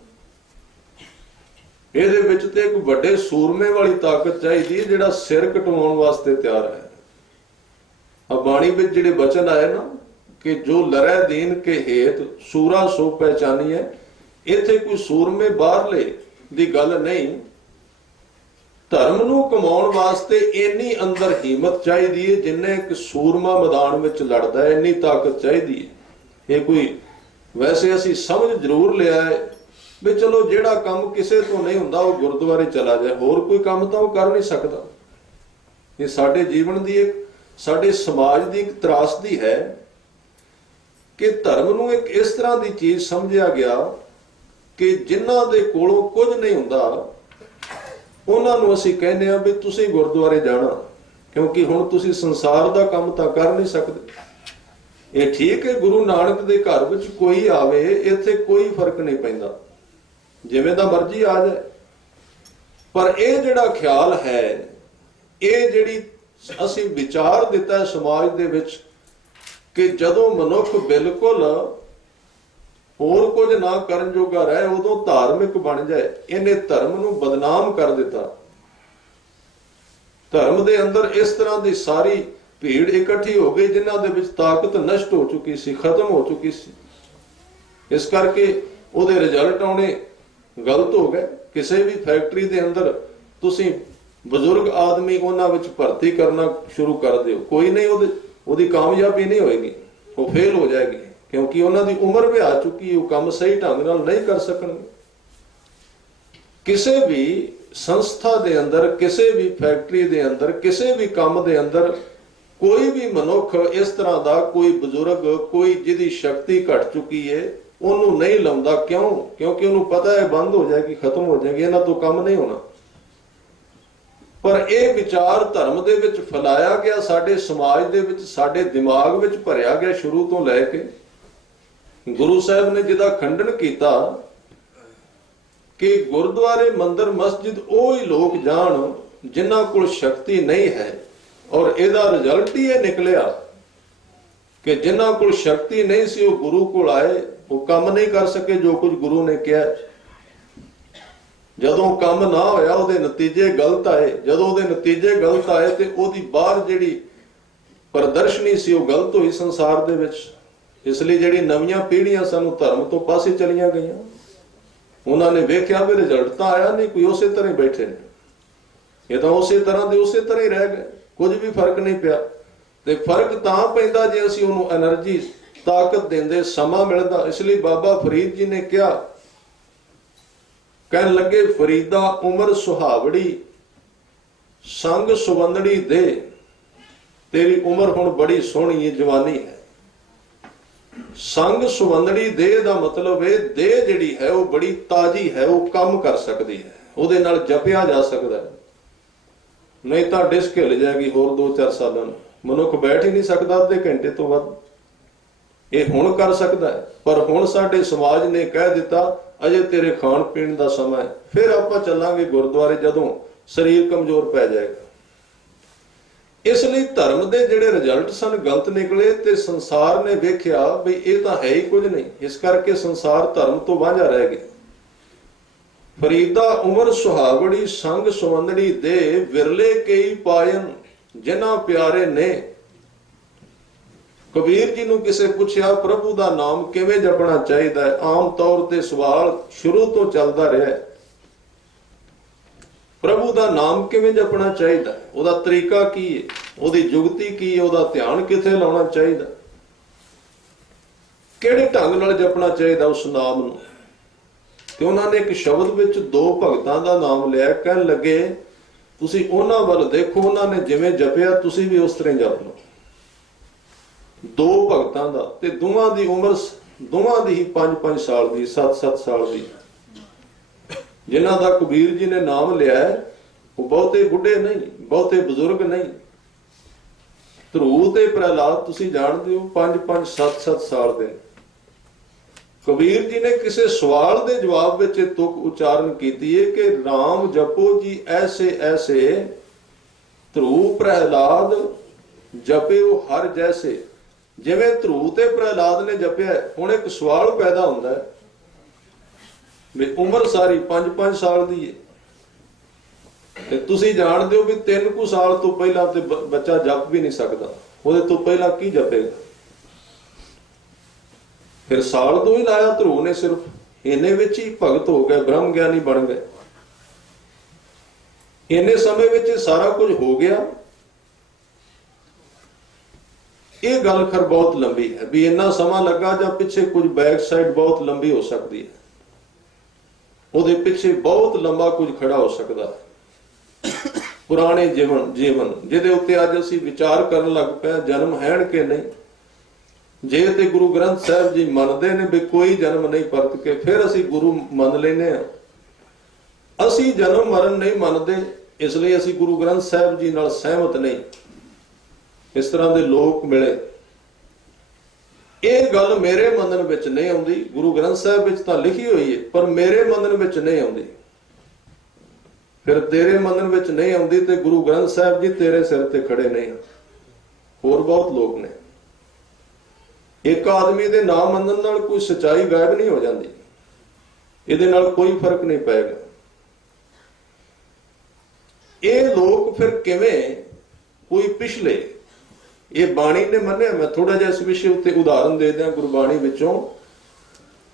ਇਹਦੇ ਵਿੱਚ ਤੇ ਇੱਕ ਵੱਡੇ ਸੂਰਮੇ ਵਾਲੀ ਤਾਕਤ ਚਾਹੀਦੀ ਹੈ, ਜਿਹੜਾ ਸਿਰ ਕਟਵਾਉਣ ਵਾਸਤੇ ਤਿਆਰ ਹੈ। ਆ ਬਾਣੀ ਵਿੱਚ ਜਿਹੜੇ ਬਚਨ ਆਏ ਨਾ ਕਿ ਜੋ ਲਰੈ ਦੀਨ ਕੇ ਹੇਤ ਸੂਰਾ ਸੋ ਪਹਿਚਾਨੀ ਹੈ, ਇੱਥੇ ਕੋਈ ਸੂਰਮੇ ਬਾਹਰਲੇ ਦੀ ਗੱਲ ਨਹੀਂ। ਧਰਮ ਨੂੰ ਕਮਾਉਣ ਵਾਸਤੇ ਇੰਨੀ ਅੰਦਰ ਹਿੰਮਤ ਚਾਹੀਦੀ ਹੈ, ਜਿੰਨੇ ਇੱਕ ਸੂਰਮਾ ਮੈਦਾਨ ਵਿੱਚ ਲੜਦਾ ਹੈ, ਇੰਨੀ ਤਾਕਤ ਚਾਹੀਦੀ ਹੈ। ਇਹ ਕੋਈ ਵੈਸੇ ਅਸੀਂ ਸਮਝ ਜ਼ਰੂਰ ਲਿਆ ਹੈ ਵੀ ਚਲੋ ਜਿਹੜਾ ਕੰਮ ਕਿਸੇ ਤੋਂ ਨਹੀਂ ਹੁੰਦਾ ਉਹ ਗੁਰਦੁਆਰੇ ਚਲਾ ਜਾਏ, ਹੋਰ ਕੋਈ ਕੰਮ ਤਾਂ ਉਹ ਕਰ ਨਹੀਂ ਸਕਦਾ। ਇਹ ਸਾਡੇ ਜੀਵਨ ਦੀ ਇੱਕ, ਸਾਡੇ ਸਮਾਜ ਦੀ ਇੱਕ ਤਰਾਸਦੀ ਹੈ ਕਿ ਧਰਮ ਨੂੰ ਇੱਕ ਇਸ ਤਰ੍ਹਾਂ ਦੀ ਚੀਜ਼ ਸਮਝਿਆ ਗਿਆ ਕਿ ਜਿਨ੍ਹਾਂ ਦੇ ਕੋਲੋਂ ਕੁਝ ਨਹੀਂ ਹੁੰਦਾ ਉਹਨਾਂ ਨੂੰ ਅਸੀਂ ਕਹਿੰਦੇ ਆ ਵੀ ਤੁਸੀਂ ਗੁਰਦੁਆਰੇ ਜਾਣਾ, ਕਿਉਂਕਿ ਹੁਣ ਤੁਸੀਂ ਸੰਸਾਰ ਦਾ ਕੰਮ ਤਾਂ ਕਰ ਨਹੀਂ ਸਕਦੇ। ਇਹ ਠੀਕ ਹੈ, ਗੁਰੂ ਨਾਨਕ ਦੇ ਘਰ ਵਿੱਚ ਕੋਈ ਆਵੇ, ਇੱਥੇ ਕੋਈ ਫਰਕ ਨਹੀਂ ਪੈਂਦਾ, ਜਿਵੇਂ ਦਾ ਮਰਜ਼ੀ ਆ ਜਾਏ। ਪਰ ਇਹ ਜਿਹੜਾ ਖਿਆਲ ਹੈ, ਇਹ ਜਿਹੜੀ ਅਸੀਂ ਵਿਚਾਰ ਦਿੱਤਾ ਹੈ ਸਮਾਜ ਦੇ ਵਿੱਚ ਕਿ ਜਦੋਂ ਮਨੁੱਖ ਬਿਲਕੁਲ ਹੋਰ ਕੁਝ ਨਾ ਕਰਨ ਜੋਗਾ ਰਹੇ, ਉਦੋਂ ਧਾਰਮਿਕ ਬਣ ਜਾਏ, ਇਹਨੇ ਧਰਮ ਨੂੰ ਬਦਨਾਮ ਕਰ ਦਿੱਤਾ। ਧਰਮ ਦੇ ਅੰਦਰ ਇਸ ਤਰ੍ਹਾਂ ਦੀ ਸਾਰੀ ਭੀੜ ਇਕੱਠੀ ਹੋ ਗਈ ਜਿਨ੍ਹਾਂ ਦੇ ਵਿੱਚ ਤਾਕਤ ਨਸ਼ਟ ਹੋ ਚੁੱਕੀ ਸੀ, ਖਤਮ ਹੋ ਚੁੱਕੀ ਸੀ। ਇਸ ਕਰਕੇ ਉਹਦੇ ਰਿਜ਼ਲਟ ਆਉਣੇ ਗਲਤ ਹੋ ਗਏ। ਕਿਸੇ ਵੀ ਫੈਕਟਰੀ ਦੇ ਅੰਦਰ ਤੁਸੀਂ ਬਜ਼ੁਰਗ ਆਦਮੀ ਉਹਨਾਂ ਵਿੱਚ ਭਰਤੀ ਕਰਨਾ ਸ਼ੁਰੂ ਕਰ ਦਿਓ, ਕੋਈ ਨਹੀਂ ਉਹਦੀ ਕਾਮਯਾਬੀ ਨਹੀਂ ਹੋਏਗੀ, ਉਹ ਫੇਲ ਹੋ ਜਾਏਗੀ, ਕਿਉਂਕਿ ਉਹਨਾਂ ਦੀ ਉਮਰ ਵੀ ਆ ਚੁੱਕੀ, ਉਹ ਕੰਮ ਸਹੀ ਢੰਗ ਨਾਲ ਨਹੀਂ ਕਰ ਸਕਣਗੇ। ਕਿਸੇ ਵੀ ਸੰਸਥਾ ਦੇ ਅੰਦਰ, ਕਿਸੇ ਵੀ ਫੈਕਟਰੀ ਦੇ ਅੰਦਰ, ਕਿਸੇ ਵੀ ਕੰਮ ਦੇ ਅੰਦਰ कोई भी मनुख इस तरह का, कोई बुजुर्ग, कोई जिहदी शक्ति घट चुकी है, ਉਹਨੂੰ नहीं लाਉਂदा। क्यों? क्योंकि ਉਹਨੂੰ पता है बंद हो जाएगी, खत्म हो जाएगी, ਇਹਨਾਂ ਤੋਂ ਕੰਮ नहीं होना। पर ਇਹ ਵਿਚਾਰ ਧਰਮ ਦੇ ਵਿੱਚ ਫੈਲਾਇਆ ਗਿਆ, ਸਾਡੇ ਸਮਾਜ ਦੇ ਵਿੱਚ, ਸਾਡੇ ਦਿਮਾਗ ਵਿੱਚ ਭਰਿਆ ਗਿਆ ਸ਼ੁਰੂ ਤੋਂ ਲੈ ਕੇ। ਗੁਰੂ ਸਾਹਿਬ ਨੇ ਜਿਹਦਾ ਖੰਡਨ ਕੀਤਾ ਕਿ ਗੁਰਦੁਆਰੇ, ਮੰਦਿਰ, ਮਸਜਿਦ ਉਹ ਹੀ ਲੋਕ ਜਾਣ ਜਿਨ੍ਹਾਂ ਕੋਲ ਸ਼ਕਤੀ ਨਹੀਂ ਹੈ। ਔਰ ਇਹਦਾ ਰਿਜ਼ਲਟ ਹੀ ਇਹ ਨਿਕਲਿਆ ਕਿ ਜਿਨ੍ਹਾਂ ਕੋਲ ਸ਼ਕਤੀ ਨਹੀਂ ਸੀ ਉਹ ਗੁਰੂ ਕੋਲ ਆਏ, ਉਹ ਕੰਮ ਨਹੀਂ ਕਰ ਸਕੇ ਜੋ ਕੁਝ ਗੁਰੂ ਨੇ ਕਿਹਾ। ਜਦੋਂ ਕੰਮ ਨਾ ਹੋਇਆ ਉਹਦੇ ਨਤੀਜੇ ਗਲਤ ਆਏ। ਜਦੋਂ ਉਹਦੇ ਨਤੀਜੇ ਗਲਤ ਆਏ ਤੇ ਉਹਦੀ ਬਾਹਰ ਜਿਹੜੀ ਪ੍ਰਦਰਸ਼ਨੀ ਸੀ ਉਹ ਗਲਤ ਹੋਈ ਸੰਸਾਰ ਦੇ ਵਿੱਚ। ਇਸ ਲਈ ਜਿਹੜੀ ਨਵੀਆਂ ਪੀੜ੍ਹੀਆਂ ਸਾਨੂੰ ਧਰਮ ਤੋਂ ਪਾਸੇ ਚਲੀਆਂ ਗਈਆਂ, ਉਹਨਾਂ ਨੇ ਵੇਖਿਆ ਵੀ ਰਿਜ਼ਲਟ ਤਾਂ ਆਇਆ ਨਹੀਂ, ਕੋਈ ਉਸੇ ਤਰ੍ਹਾਂ ਹੀ ਬੈਠੇ ਨੇ, ਇਹ ਤਾਂ ਉਸੇ ਤਰ੍ਹਾਂ ਦੇ ਉਸੇ ਤਰ੍ਹਾਂ ਹੀ ਰਹਿ ਗਏ, ਕੁਝ ਵੀ ਫਰਕ ਨਹੀਂ ਪਿਆ। ਤੇ ਫਰਕ ਤਾਂ ਪੈਂਦਾ ਜੇ ਅਸੀਂ ਉਹਨੂੰ એનર્ਜੀ, ਤਾਕਤ ਦਿੰਦੇ, ਸਮਾਂ ਮਿਲਦਾ। ਇਸ ਲਈ ਬਾਬਾ ਫਰੀਦ ਜੀ ਨੇ ਕਿਹਾ, ਕਹਿਣ ਲੱਗੇ, ਫਰੀਦਾ ਉਮਰ ਸੁਹਾਵੜੀ ਸੰਗ ਸੁਵੰਦੜੀ ਦੇ। ਤੇਰੀ ਉਮਰ ਹੁਣ ਬੜੀ ਸੋਹਣੀ ਹੈ, ਜਵਾਨੀ ਹੈ। ਸੰਗ ਸੁਵੰਦੜੀ ਦੇ ਦਾ ਮਤਲਬ ਹੈ ਦੇ ਜਿਹੜੀ ਹੈ ਉਹ ਬੜੀ ਤਾਜ਼ੀ ਹੈ, ਉਹ ਕੰਮ ਕਰ ਸਕਦੀ ਹੈ, ਉਹਦੇ ਨਾਲ ਜਪਿਆ ਜਾ ਸਕਦਾ ਹੈ। ਨਹੀਂ ਤਾਂ ਡਿਸਕ ਹਿੱਲ ਜਾਏਗੀ ਹੋਰ 2-4 ਸਾਲਾਂ ਨੂੰ, ਮਨੁੱਖ ਬੈਠ ਹੀ ਨਹੀਂ ਸਕਦਾ ਅੱਧੇ ਘੰਟੇ ਤੋਂ ਵੱਧ। ਇਹ ਹੁਣ ਕਰ ਸਕਦਾ ਹੈ, ਪਰ ਹੁਣ ਸਾਡੇ ਸਮਾਜ ਨੇ ਕਹਿ ਦਿੱਤਾ ਅਜੇ ਤੇਰੇ ਖਾਣ ਪੀਣ ਦਾ ਸਮਾਂ ਹੈ, ਫਿਰ ਆਪਾਂ ਚੱਲਾਂਗੇ ਗੁਰਦੁਆਰੇ ਜਦੋਂ ਸਰੀਰ ਕਮਜ਼ੋਰ ਪੈ ਜਾਏਗਾ। ਇਸ ਲਈ ਧਰਮ ਦੇ ਜਿਹੜੇ ਰਿਜ਼ਲਟ ਸਨ ਗਲਤ ਨਿਕਲੇ ਤੇ ਸੰਸਾਰ ਨੇ ਵੇਖਿਆ ਵੀ ਇਹ ਤਾਂ ਹੈ ਹੀ ਕੁਝ ਨਹੀਂ। ਇਸ ਕਰਕੇ ਸੰਸਾਰ ਧਰਮ ਤੋਂ ਵਾਂਝਾ ਰਹਿ ਗਿਆ। ਫਰੀਦਾ ਉਮਰ ਸੁਹਾਵੜੀ ਸੰਗ ਸੁਵੰਦੜੀ ਦੇ, ਵਿਰਲੇ ਕਈ ਪਾਇਨ ਜਿਨ੍ਹਾਂ ਪਿਆਰੇ ਨੇ। ਕਬੀਰ ਜੀ ਨੂੰ ਕਿਸੇ ਪੁੱਛਿਆ ਪ੍ਰਭੂ ਦਾ ਨਾਮ ਕਿਵੇਂ ਜਪਣਾ ਚਾਹੀਦਾ ਹੈ? ਆਮ ਤੌਰ ਤੇ ਸਵਾਲ ਸ਼ੁਰੂ ਤੋਂ ਚੱਲਦਾ ਰਿਹਾ ਹੈ, ਪ੍ਰਭੂ ਦਾ ਨਾਮ ਕਿਵੇਂ ਜਪਣਾ ਚਾਹੀਦਾ, ਉਹਦਾ ਤਰੀਕਾ ਕੀ ਹੈ, ਉਹਦੀ ਜੁਗਤੀ ਕੀ ਹੈ, ਉਹਦਾ ਧਿਆਨ ਕਿੱਥੇ ਲਾਉਣਾ ਚਾਹੀਦਾ, ਕਿਹੜੇ ਢੰਗ ਨਾਲ ਜਪਣਾ ਚਾਹੀਦਾ ਉਸ ਨਾਮ ਨੂੰ। ਤੇ ਉਹਨਾਂ ਨੇ ਇੱਕ ਸ਼ਬਦ ਵਿੱਚ 2 ਭਗਤਾਂ ਦਾ ਨਾਮ ਲਿਆ। ਕਹਿਣ ਲੱਗੇ ਤੁਸੀਂ ਉਹਨਾਂ ਵੱਲ ਦੇਖੋ, ਉਹਨਾਂ ਨੇ ਜਿਵੇਂ ਜਪਿਆ ਤੁਸੀਂ ਵੀ ਉਸ ਤਰ੍ਹਾਂ ਜਪ ਲਓ। 2 ਭਗਤਾਂ ਦਾ, ਤੇ ਦੋਵਾਂ ਦੀ ਉਮਰ, ਦੋਵਾਂ ਦੀ ਹੀ 5-5 ਸਾਲ ਦੀ, 7-7 ਸਾਲ ਦੀ। ਜਿਨ੍ਹਾਂ ਦਾ ਕਬੀਰ ਜੀ ਨੇ ਨਾਮ ਲਿਆ ਉਹ ਬਹੁਤੇ ਬੁੱਢੇ ਨਹੀਂ, ਬਹੁਤੇ ਬਜ਼ੁਰਗ ਨਹੀਂ। ਧਰੂ ਤੇ ਪ੍ਰਹਿਲਾਦ ਤੁਸੀਂ ਜਾਣਦੇ ਹੋ 5-5 7-7 ਸਾਲ ਦੇ। ਕਬੀਰ ਜੀ ਨੇ ਕਿਸੇ ਸਵਾਲ ਦੇ ਜਵਾਬ ਵਿੱਚ ਤੁਕ ਉਚਾਰਨ ਕੀਤੀ ਹੈ ਕਿ ਰਾਮ ਜਪੋ ਜੀ ਐਸੇ ਐਸੇ, ਧਰੂ ਪ੍ਰਹਿਲਾਦ ਜਪਿਓ ਹਰ ਜੈਸੇ। ਜਿਵੇਂ ਧਰੂ ਤੇ ਪ੍ਰਹਿਲਾਦ ਨੇ ਜਪਿਆ, ਹੁਣ ਇੱਕ ਸਵਾਲ ਪੈਦਾ ਹੁੰਦਾ ਹੈ ਵੀ ਉਮਰ ਸਾਰੀ 5-5 ਸਾਲ ਦੀ ਹੈ ਤੇ ਤੁਸੀਂ ਜਾਣਦੇ ਹੋ ਵੀ 3 ਕੁ ਸਾਲ ਤੋਂ ਪਹਿਲਾਂ ਤੇ ਬੱਚਾ ਜਪ ਵੀ ਨਹੀਂ ਸਕਦਾ, ਉਹਦੇ ਤੋਂ ਪਹਿਲਾਂ ਕੀ ਜਪੇਗਾ? ਫਿਰ ਸਾਲ ਤੋਂ ਹੀ ਲਾਇਆ ਧਰੂ ਨੇ, ਸਿਰਫ ਇੰਨੇ ਵਿੱਚ ਹੀ ਭਗਤ ਹੋ ਗਏ, ਬ੍ਰਹਮ ਗਿਆਨੀ ਬਣ ਗਏ। ਇੰਨੇ ਸਮੇਂ ਵਿੱਚ ਸਾਰਾ ਕੁਝ ਹੋ ਗਿਆ। ਇਹ ਗੱਲ ਖਰ ਬਹੁਤ ਲੰਬੀ ਹੈ ਵੀ ਇੰਨਾ ਸਮਾਂ ਲੱਗਾ ਜਾਂ ਪਿੱਛੇ ਕੁਝ ਬੈਕ ਸਾਈਡ ਬਹੁਤ ਲੰਬੀ ਹੋ ਸਕਦੀ ਹੈ, ਉਹਦੇ ਪਿੱਛੇ ਬਹੁਤ ਲੰਬਾ ਕੁਝ ਖੜਾ ਹੋ ਸਕਦਾ ਹੈ। ਪੁਰਾਣੇ ਜੀਵਨ ਜਿਹਦੇ ਉੱਤੇ ਅੱਜ ਅਸੀਂ ਵਿਚਾਰ ਕਰਨ ਲੱਗ ਪਏ, ਜਨਮ ਹੈਣ ਕਿ ਨਹੀਂ। ਜੇ ਤੇ ਗੁਰੂ ਗ੍ਰੰਥ ਸਾਹਿਬ ਜੀ ਮੰਨਦੇ ਨੇ ਵੀ ਕੋਈ ਜਨਮ ਨਹੀਂ ਪਰਤ ਕੇ, ਫਿਰ ਅਸੀਂ ਗੁਰੂ ਮੰਨ ਲੈਨੇ ਆ। ਅਸੀਂ ਜਨਮ ਮਰਨ ਨਹੀਂ ਮੰਨਦੇ, ਇਸ ਲਈ ਅਸੀਂ ਗੁਰੂ ਗ੍ਰੰਥ ਸਾਹਿਬ ਜੀ ਨਾਲ ਸਹਿਮਤ ਨਹੀਂ। ਇਸ ਤਰ੍ਹਾਂ ਦੇ ਲੋਕ ਮਿਲੇ। ਇਹ ਗੱਲ ਮੇਰੇ ਮੰਨਣ ਵਿੱਚ ਨਹੀਂ ਆਉਂਦੀ। ਗੁਰੂ ਗ੍ਰੰਥ ਸਾਹਿਬ ਵਿੱਚ ਤਾਂ ਲਿਖੀ ਹੋਈ ਹੈ, ਪਰ ਮੇਰੇ ਮੰਨਣ ਵਿੱਚ ਨਹੀਂ ਆਉਂਦੀ। ਫਿਰ ਤੇਰੇ ਮੰਨਣ ਵਿੱਚ ਨਹੀਂ ਆਉਂਦੀ ਤੇ ਗੁਰੂ ਗ੍ਰੰਥ ਸਾਹਿਬ ਜੀ ਤੇਰੇ ਸਿਰ ਤੇ ਖੜੇ ਨਹੀਂ। ਹੋਰ ਬਹੁਤ ਲੋਕ ਨੇ। ਇੱਕ ਆਦਮੀ ਦੇ ਨਾ ਮੰਨਣ ਨਾਲ ਕੋਈ ਸੱਚਾਈ ਗਾਇਬ ਨਹੀਂ ਹੋ ਜਾਂਦੀ, ਇਹਦੇ ਨਾਲ ਕੋਈ ਫਰਕ ਨਹੀਂ ਪਏਗਾ। ਇਹ ਲੋਕ ਫਿਰ ਕਿਵੇਂ, ਕੋਈ ਪਿਛਲੇ, ਇਹ ਬਾਣੀ ਨੇ ਮੰਨਿਆ। ਮੈਂ ਥੋੜਾ ਜਿਹਾ ਇਸ ਵਿਸ਼ੇ ਉੱਤੇ ਉਦਾਹਰਨ ਦੇ ਦਿਆਂ ਗੁਰਬਾਣੀ ਵਿੱਚੋਂ।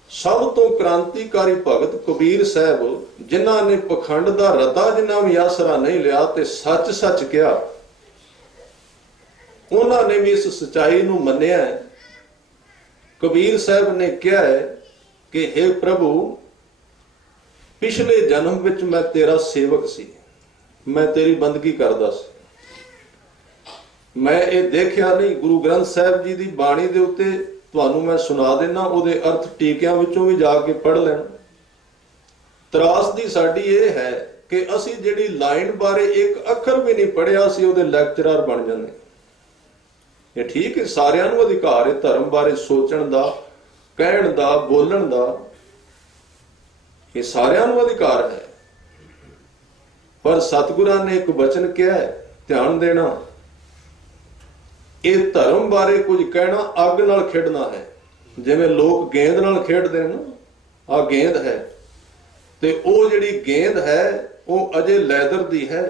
ਸਭ ਤੋਂ ਕ੍ਰਾਂਤੀਕਾਰੀ ਭਗਤ ਕਬੀਰ ਸਾਹਿਬ, ਜਿਨ੍ਹਾਂ ਨੇ ਪਖੰਡ ਦਾ ਰਤਾ ਜਿੰਨਾ ਵੀ ਆਸਰਾ ਨਹੀਂ ਲਿਆ ਤੇ ਸੱਚ ਸੱਚ ਕਿਹਾ, ਉਹਨਾਂ ਨੇ ਵੀ ਇਸ ਸਚਾਈ ਨੂੰ ਮੰਨਿਆ। ਕਬੀਰ ਸਾਹਿਬ ਨੇ ਕਿਹਾ ਹੈ ਕਿ हे ਪ੍ਰਭੂ, ਪਿਛਲੇ ਜਨਮ ਵਿੱਚ ਮੈਂ ਤੇਰਾ ਸੇਵਕ ਸੀ, ਮੈਂ ਤੇਰੀ ਬੰਦਗੀ ਕਰਦਾ ਸੀ। ਮੈਂ ਇਹ ਦੇਖਿਆ ਨਹੀਂ। ਗੁਰੂ ਗ੍ਰੰਥ ਸਾਹਿਬ ਜੀ ਦੀ ਬਾਣੀ ਦੇ ਉੱਤੇ ਤੁਹਾਨੂੰ ਮੈਂ ਸੁਣਾ ਦੇਣਾ, ਉਹਦੇ ਅਰਥ ਟੀਕਿਆਂ ਵਿੱਚੋਂ ਵੀ ਜਾ ਕੇ ਪੜ੍ਹ ਲੈਣ। ਤਰਾਸਦੀ ਸਾਡੀ ਇਹ ਹੈ ਕਿ ਅਸੀਂ ਜਿਹੜੀ ਲਾਈਨ ਬਾਰੇ ਇੱਕ ਅੱਖਰ ਵੀ ਨਹੀਂ ਪੜ੍ਹਿਆ, ਅਸੀਂ ਉਹਦੇ ਲੈਕਚਰਰ ਬਣ ਜਾਂਦੇ। ਇਹ ਠੀਕ ਹੈ, ਸਾਰਿਆਂ ਨੂੰ ਅਧਿਕਾਰ ਹੈ ਧਰਮ ਬਾਰੇ ਸੋਚਣ ਦਾ, ਕਹਿਣ ਦਾ, ਬੋਲਣ ਦਾ, ਇਹ ਸਾਰਿਆਂ ਨੂੰ ਅਧਿਕਾਰ ਹੈ। ਪਰ ਸਤਿਗੁਰਾਂ ਨੇ ਇੱਕ ਬਚਨ ਕਿਹਾ ਹੈ, ਧਿਆਨ ਦੇਣਾ, ਇਹ ਧਰਮ ਬਾਰੇ ਕੁਝ ਕਹਿਣਾ ਅੱਗ ਨਾਲ ਖੇਡਣਾ ਹੈ। ਜਿਵੇਂ ਲੋਕ ਗੇਂਦ ਨਾਲ ਖੇਡਦੇ ਨੇ, ਆਹ ਗੇਂਦ ਹੈ, ਤੇ ਉਹ ਜਿਹੜੀ ਗੇਂਦ ਹੈ ਉਹ ਅਜੇ ਲੈਦਰ ਦੀ ਹੈ,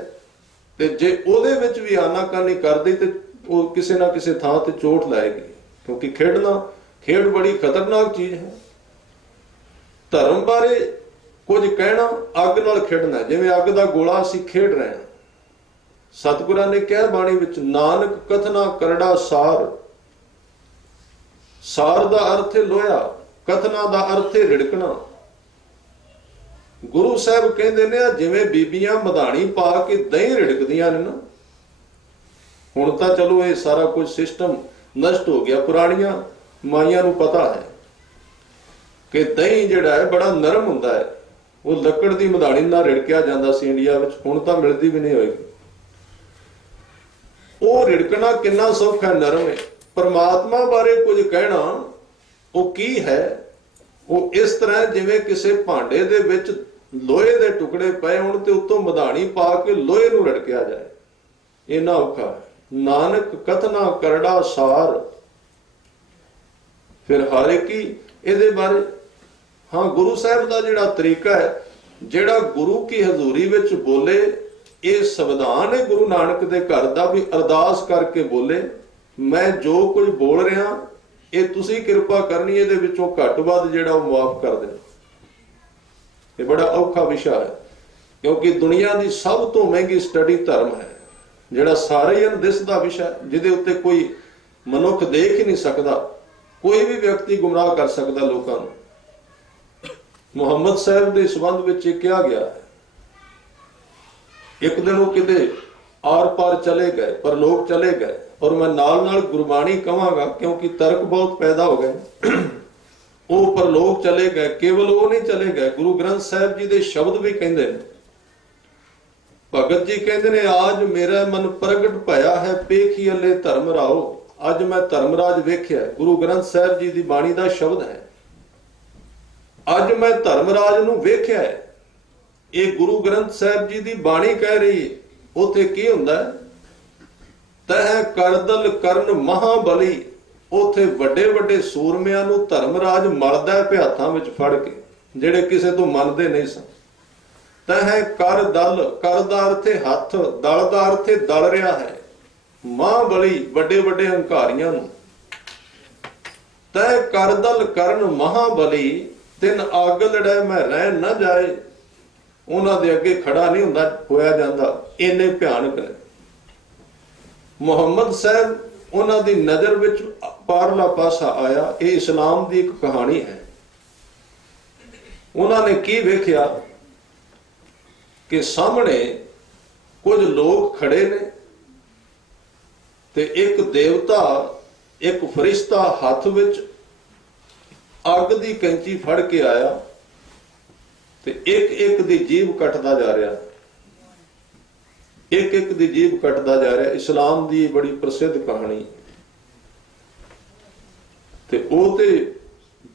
ਤੇ ਜੇ ਉਹਦੇ ਵਿੱਚ ਵੀ ਆਨਾਕਾਨੀ ਕਰਦੀ ਤੇ ਉਹ ਕਿਸੇ ਨਾ ਕਿਸੇ ਥਾਂ ਤੇ ਚੋਟ ਲਾਏਗੀ, ਕਿਉਂਕਿ ਖੇਡ ਬੜੀ ਖਤਰਨਾਕ ਚੀਜ਼ ਹੈ। ਧਰਮ ਬਾਰੇ ਕੁਝ ਕਹਿਣਾ ਅੱਗ ਨਾਲ ਖੇਡਣਾ, ਜਿਵੇਂ ਅੱਗ ਦਾ ਗੋਲਾ ਅਸੀਂ ਖੇਡ ਰਹੇ ਹਾਂ। ਸਤਿਗੁਰਾਂ ਨੇ ਕਿਹਾ ਬਾਣੀ ਵਿੱਚ, ਨਾਨਕ ਕਥਨਾ ਕਰੜਾ ਸਾਰ। ਸਾਰ ਦਾ ਅਰਥ ਹੈ ਲੋਹਾ, ਕਥਨਾ ਦਾ ਅਰਥ ਹੈ ਰਿੜਕਣਾ। ਗੁਰੂ ਸਾਹਿਬ ਕਹਿੰਦੇ ਨੇ ਜਿਵੇਂ ਬੀਬੀਆਂ ਮਧਾਣੀ ਪਾ ਕੇ ਦਹੀਂ ਰਿੜਕਦੀਆਂ ਨੇ ਨਾ, ਹੁਣ ਤਾਂ ਚਲੋ ਇਹ ਸਾਰਾ ਕੁਝ ਸਿਸਟਮ ਨਸ਼ਟ ਹੋ ਗਿਆ। ਪੁਰਾਣੀਆਂ ਮਾਈਆਂ ਨੂੰ ਪਤਾ ਹੈ ਕਿ ਦਹੀਂ ਜਿਹੜਾ ਹੈ ਬੜਾ ਨਰਮ ਹੁੰਦਾ ਹੈ, ਉਹ ਲੱਕੜ ਦੀ ਮਧਾਣੀ ਨਾਲ ਰਿੜਕਿਆ ਜਾਂਦਾ ਸੀ ਇੰਡੀਆ ਵਿੱਚ, ਹੁਣ ਤਾਂ ਮਿਲਦੀ ਵੀ ਨਹੀਂ ਹੋਏਗੀ। ਉਹ ਰਿੜਕਣਾ ਕਿੰਨਾ ਸੌਖਾ ਹੈ, ਨਰਮ ਹੈ। ਪਰਮਾਤਮਾ ਬਾਰੇ ਕੁਝ ਕਹਿਣਾ ਉਹ ਕੀ ਹੈ? ਉਹ ਇਸ ਤਰ੍ਹਾਂ ਜਿਵੇਂ ਕਿਸੇ ਭਾਂਡੇ ਦੇ ਵਿੱਚ ਲੋਹੇ ਦੇ ਟੁਕੜੇ ਪਏ ਹੋਣ ਤੇ ਉੱਤੋਂ ਮਧਾਣੀ ਪਾ ਕੇ ਲੋਹੇ ਨੂੰ ਰੜਕਿਆ ਜਾਏ, ਇੰਨਾ ਔਖਾ ਹੈ। ਨਾਨਕ ਕਥਨਾ ਕਰੜਾ ਸਾਰ। ਫਿਰ ਹਰ ਇੱਕ ਹੀ ਇਹਦੇ ਬਾਰੇ, ਹਾਂ, ਗੁਰੂ ਸਾਹਿਬ ਦਾ ਜਿਹੜਾ ਤਰੀਕਾ ਹੈ, ਜਿਹੜਾ ਗੁਰੂ ਕੀ ਹਜ਼ੂਰੀ ਵਿੱਚ ਬੋਲੇ, ਇਹ ਸੰਵਿਧਾਨ ਹੈ ਗੁਰੂ ਨਾਨਕ ਦੇ ਘਰ ਦਾ, ਵੀ ਅਰਦਾਸ ਕਰਕੇ ਬੋਲੇ, ਮੈਂ ਜੋ ਕੁਝ ਬੋਲ ਰਿਹਾ ਇਹ ਤੁਸੀਂ ਕਿਰਪਾ ਕਰਨੀ, ਇਹਦੇ ਵਿੱਚੋਂ ਘੱਟ ਵੱਧ ਜਿਹੜਾ ਉਹ ਮਾਫ ਕਰ ਦੇਣਾ। ਇਹ ਬੜਾ ਔਖਾ ਵਿਸ਼ਾ ਹੈ, ਕਿਉਂਕਿ ਦੁਨੀਆ ਦੀ ਸਭ ਤੋਂ ਮਹਿੰਗੀ ਸਟੱਡੀ ਧਰਮ ਹੈ, ਜਿਹੜਾ ਸਾਰੇ ਅਣਦਿਸ ਦਾ ਵਿਸ਼ਾ, ਜਿਹਦੇ ਉੱਤੇ ਕੋਈ ਮਨੁੱਖ ਦੇਖ ਹੀ ਨਹੀਂ ਸਕਦਾ, ਕੋਈ ਵੀ ਵਿਅਕਤੀ ਗੁੰਮਰਾਹ ਕਰ ਸਕਦਾ ਲੋਕਾਂ ਨੂੰ। ਮੁਹੰਮਦ ਸਾਹਿਬ ਦੇ ਸੰਬੰਧ ਵਿੱਚ ਇਹ ਕਿਹਾ ਗਿਆ ਹੈ, ਇੱਕ ਦਿਨ ਉਹ ਕਿਤੇ ਆਰ ਪਾਰ ਚਲੇ ਗਏ, ਪਰ ਲੋਕ ਚਲੇ ਗਏ, ਔਰ ਮੈਂ ਨਾਲ ਨਾਲ ਗੁਰਬਾਣੀ ਕਵਾਂਗਾ ਕਿਉਂਕਿ ਤਰਕ ਬਹੁਤ ਪੈਦਾ ਹੋ ਗਏ। ਉਹ ਪਰ ਲੋਕ ਚਲੇ ਗਏ, ਕੇਵਲ ਉਹ ਨਹੀਂ ਚਲੇ ਗਏ, ਗੁਰੂ ਗ੍ਰੰਥ ਸਾਹਿਬ ਜੀ ਦੇ ਸ਼ਬਦ ਵੀ ਕਹਿੰਦੇ ਨੇ। ਭਗਤ ਜੀ ਕਹਿੰਦੇ ਨੇ, ਆਜ ਮੇਰਾ ਮਨ ਪ੍ਰਗਟ ਭਇਆ ਹੈ, ਪੇਖੀ ਅੱਲੇ ਧਰਮ ਰਾਓ। ਅੱਜ ਮੈਂ ਧਰਮਰਾਜ ਵੇਖਿਆ। ਗੁਰੂ ਗ੍ਰੰਥ ਸਾਹਿਬ ਜੀ ਦੀ ਬਾਣੀ ਦਾ ਸ਼ਬਦ ਹੈ, ਅੱਜ ਮੈਂ ਧਰਮਰਾਜ ਨੂੰ ਵੇਖਿਆ ਹੈ। ਇਹ ਗੁਰੂ ਗ੍ਰੰਥ ਸਾਹਿਬ ਜੀ ਦੀ ਬਾਣੀ ਕਹਿ ਰਹੀ ਹੈ। ਉੱਥੇ ਕੀ ਹੁੰਦਾ ਹੈ? ਤਹਿ ਕਰਦਲ ਕਰਨ ਮਹਾਬਲੀ। ਉੱਥੇ ਵੱਡੇ ਵੱਡੇ ਸੂਰਮਿਆਂ ਨੂੰ ਧਰਮਰਾਜ ਮਲਦਾ ਪਿਆ ਹੱਥਾਂ ਵਿੱਚ ਫੜ ਕੇ, ਜਿਹੜੇ ਕਿਸੇ ਤੋਂ ਮੰਨਦੇ ਨਹੀਂ ਸਨ। ਤਹਿ ਕਰ ਦਲ, ਕਰ ਦਾ ਅਰਥ ਹੈ ਹੱਥ, ਦਲ ਦਾ ਅਰਥ ਹੈ ਦਲ ਰਿਹਾ ਹੈ। ਮਹਾਬਲੀ, ਵੱਡੇ ਵੱਡੇ ਹੰਕਾਰੀਆਂ ਨੂੰ। ਤਹਿ ਕਰਦਲ ਕਰਨ ਮਹਾਬਲੀ, ਤਿੰਨ ਅੱਗ ਲੜੈ ਮੈਂ ਰਹਿ ਨਾ ਜਾਏ। ਉਹਨਾਂ ਦੇ ਅੱਗੇ ਖੜਾ ਨਹੀਂ ਹੁੰਦਾ ਹੋਇਆ ਜਾਂਦਾ, ਇੰਨੇ ਭਿਆਨਕ ਨੇ। ਮੁਹੰਮਦ ਸਾਹਿਬ ਉਹਨਾਂ ਦੀ ਨਜ਼ਰ ਵਿੱਚ ਪਾਰਲਾ ਪਾਸਾ ਆਇਆ। ਇਹ ਇਸਲਾਮ ਦੀ ਇੱਕ ਕਹਾਣੀ ਹੈ। ਉਹਨਾਂ ਨੇ ਕੀ ਵੇਖਿਆ ਕਿ ਸਾਹਮਣੇ ਕੁਝ ਲੋਕ ਖੜੇ ਨੇ ਤੇ ਇੱਕ ਦੇਵਤਾ, ਇੱਕ ਫਰਿਸ਼ਤਾ ਹੱਥ ਵਿੱਚ ਅੱਗ ਦੀ ਕੈਂਚੀ ਫੜ ਕੇ ਆਇਆ ਤੇ ਇੱਕ ਇੱਕ ਦੀ ਜੀਭ ਕੱਟਦਾ ਜਾ ਰਿਹਾ, ਇੱਕ ਇੱਕ ਦੀ ਜੀਭ ਕੱਟਦਾ ਜਾ ਰਿਹਾ। ਇਸਲਾਮ ਦੀ ਬੜੀ ਪ੍ਰਸਿੱਧ ਕਹਾਣੀ। ਤੇ ਉਹ ਤੇ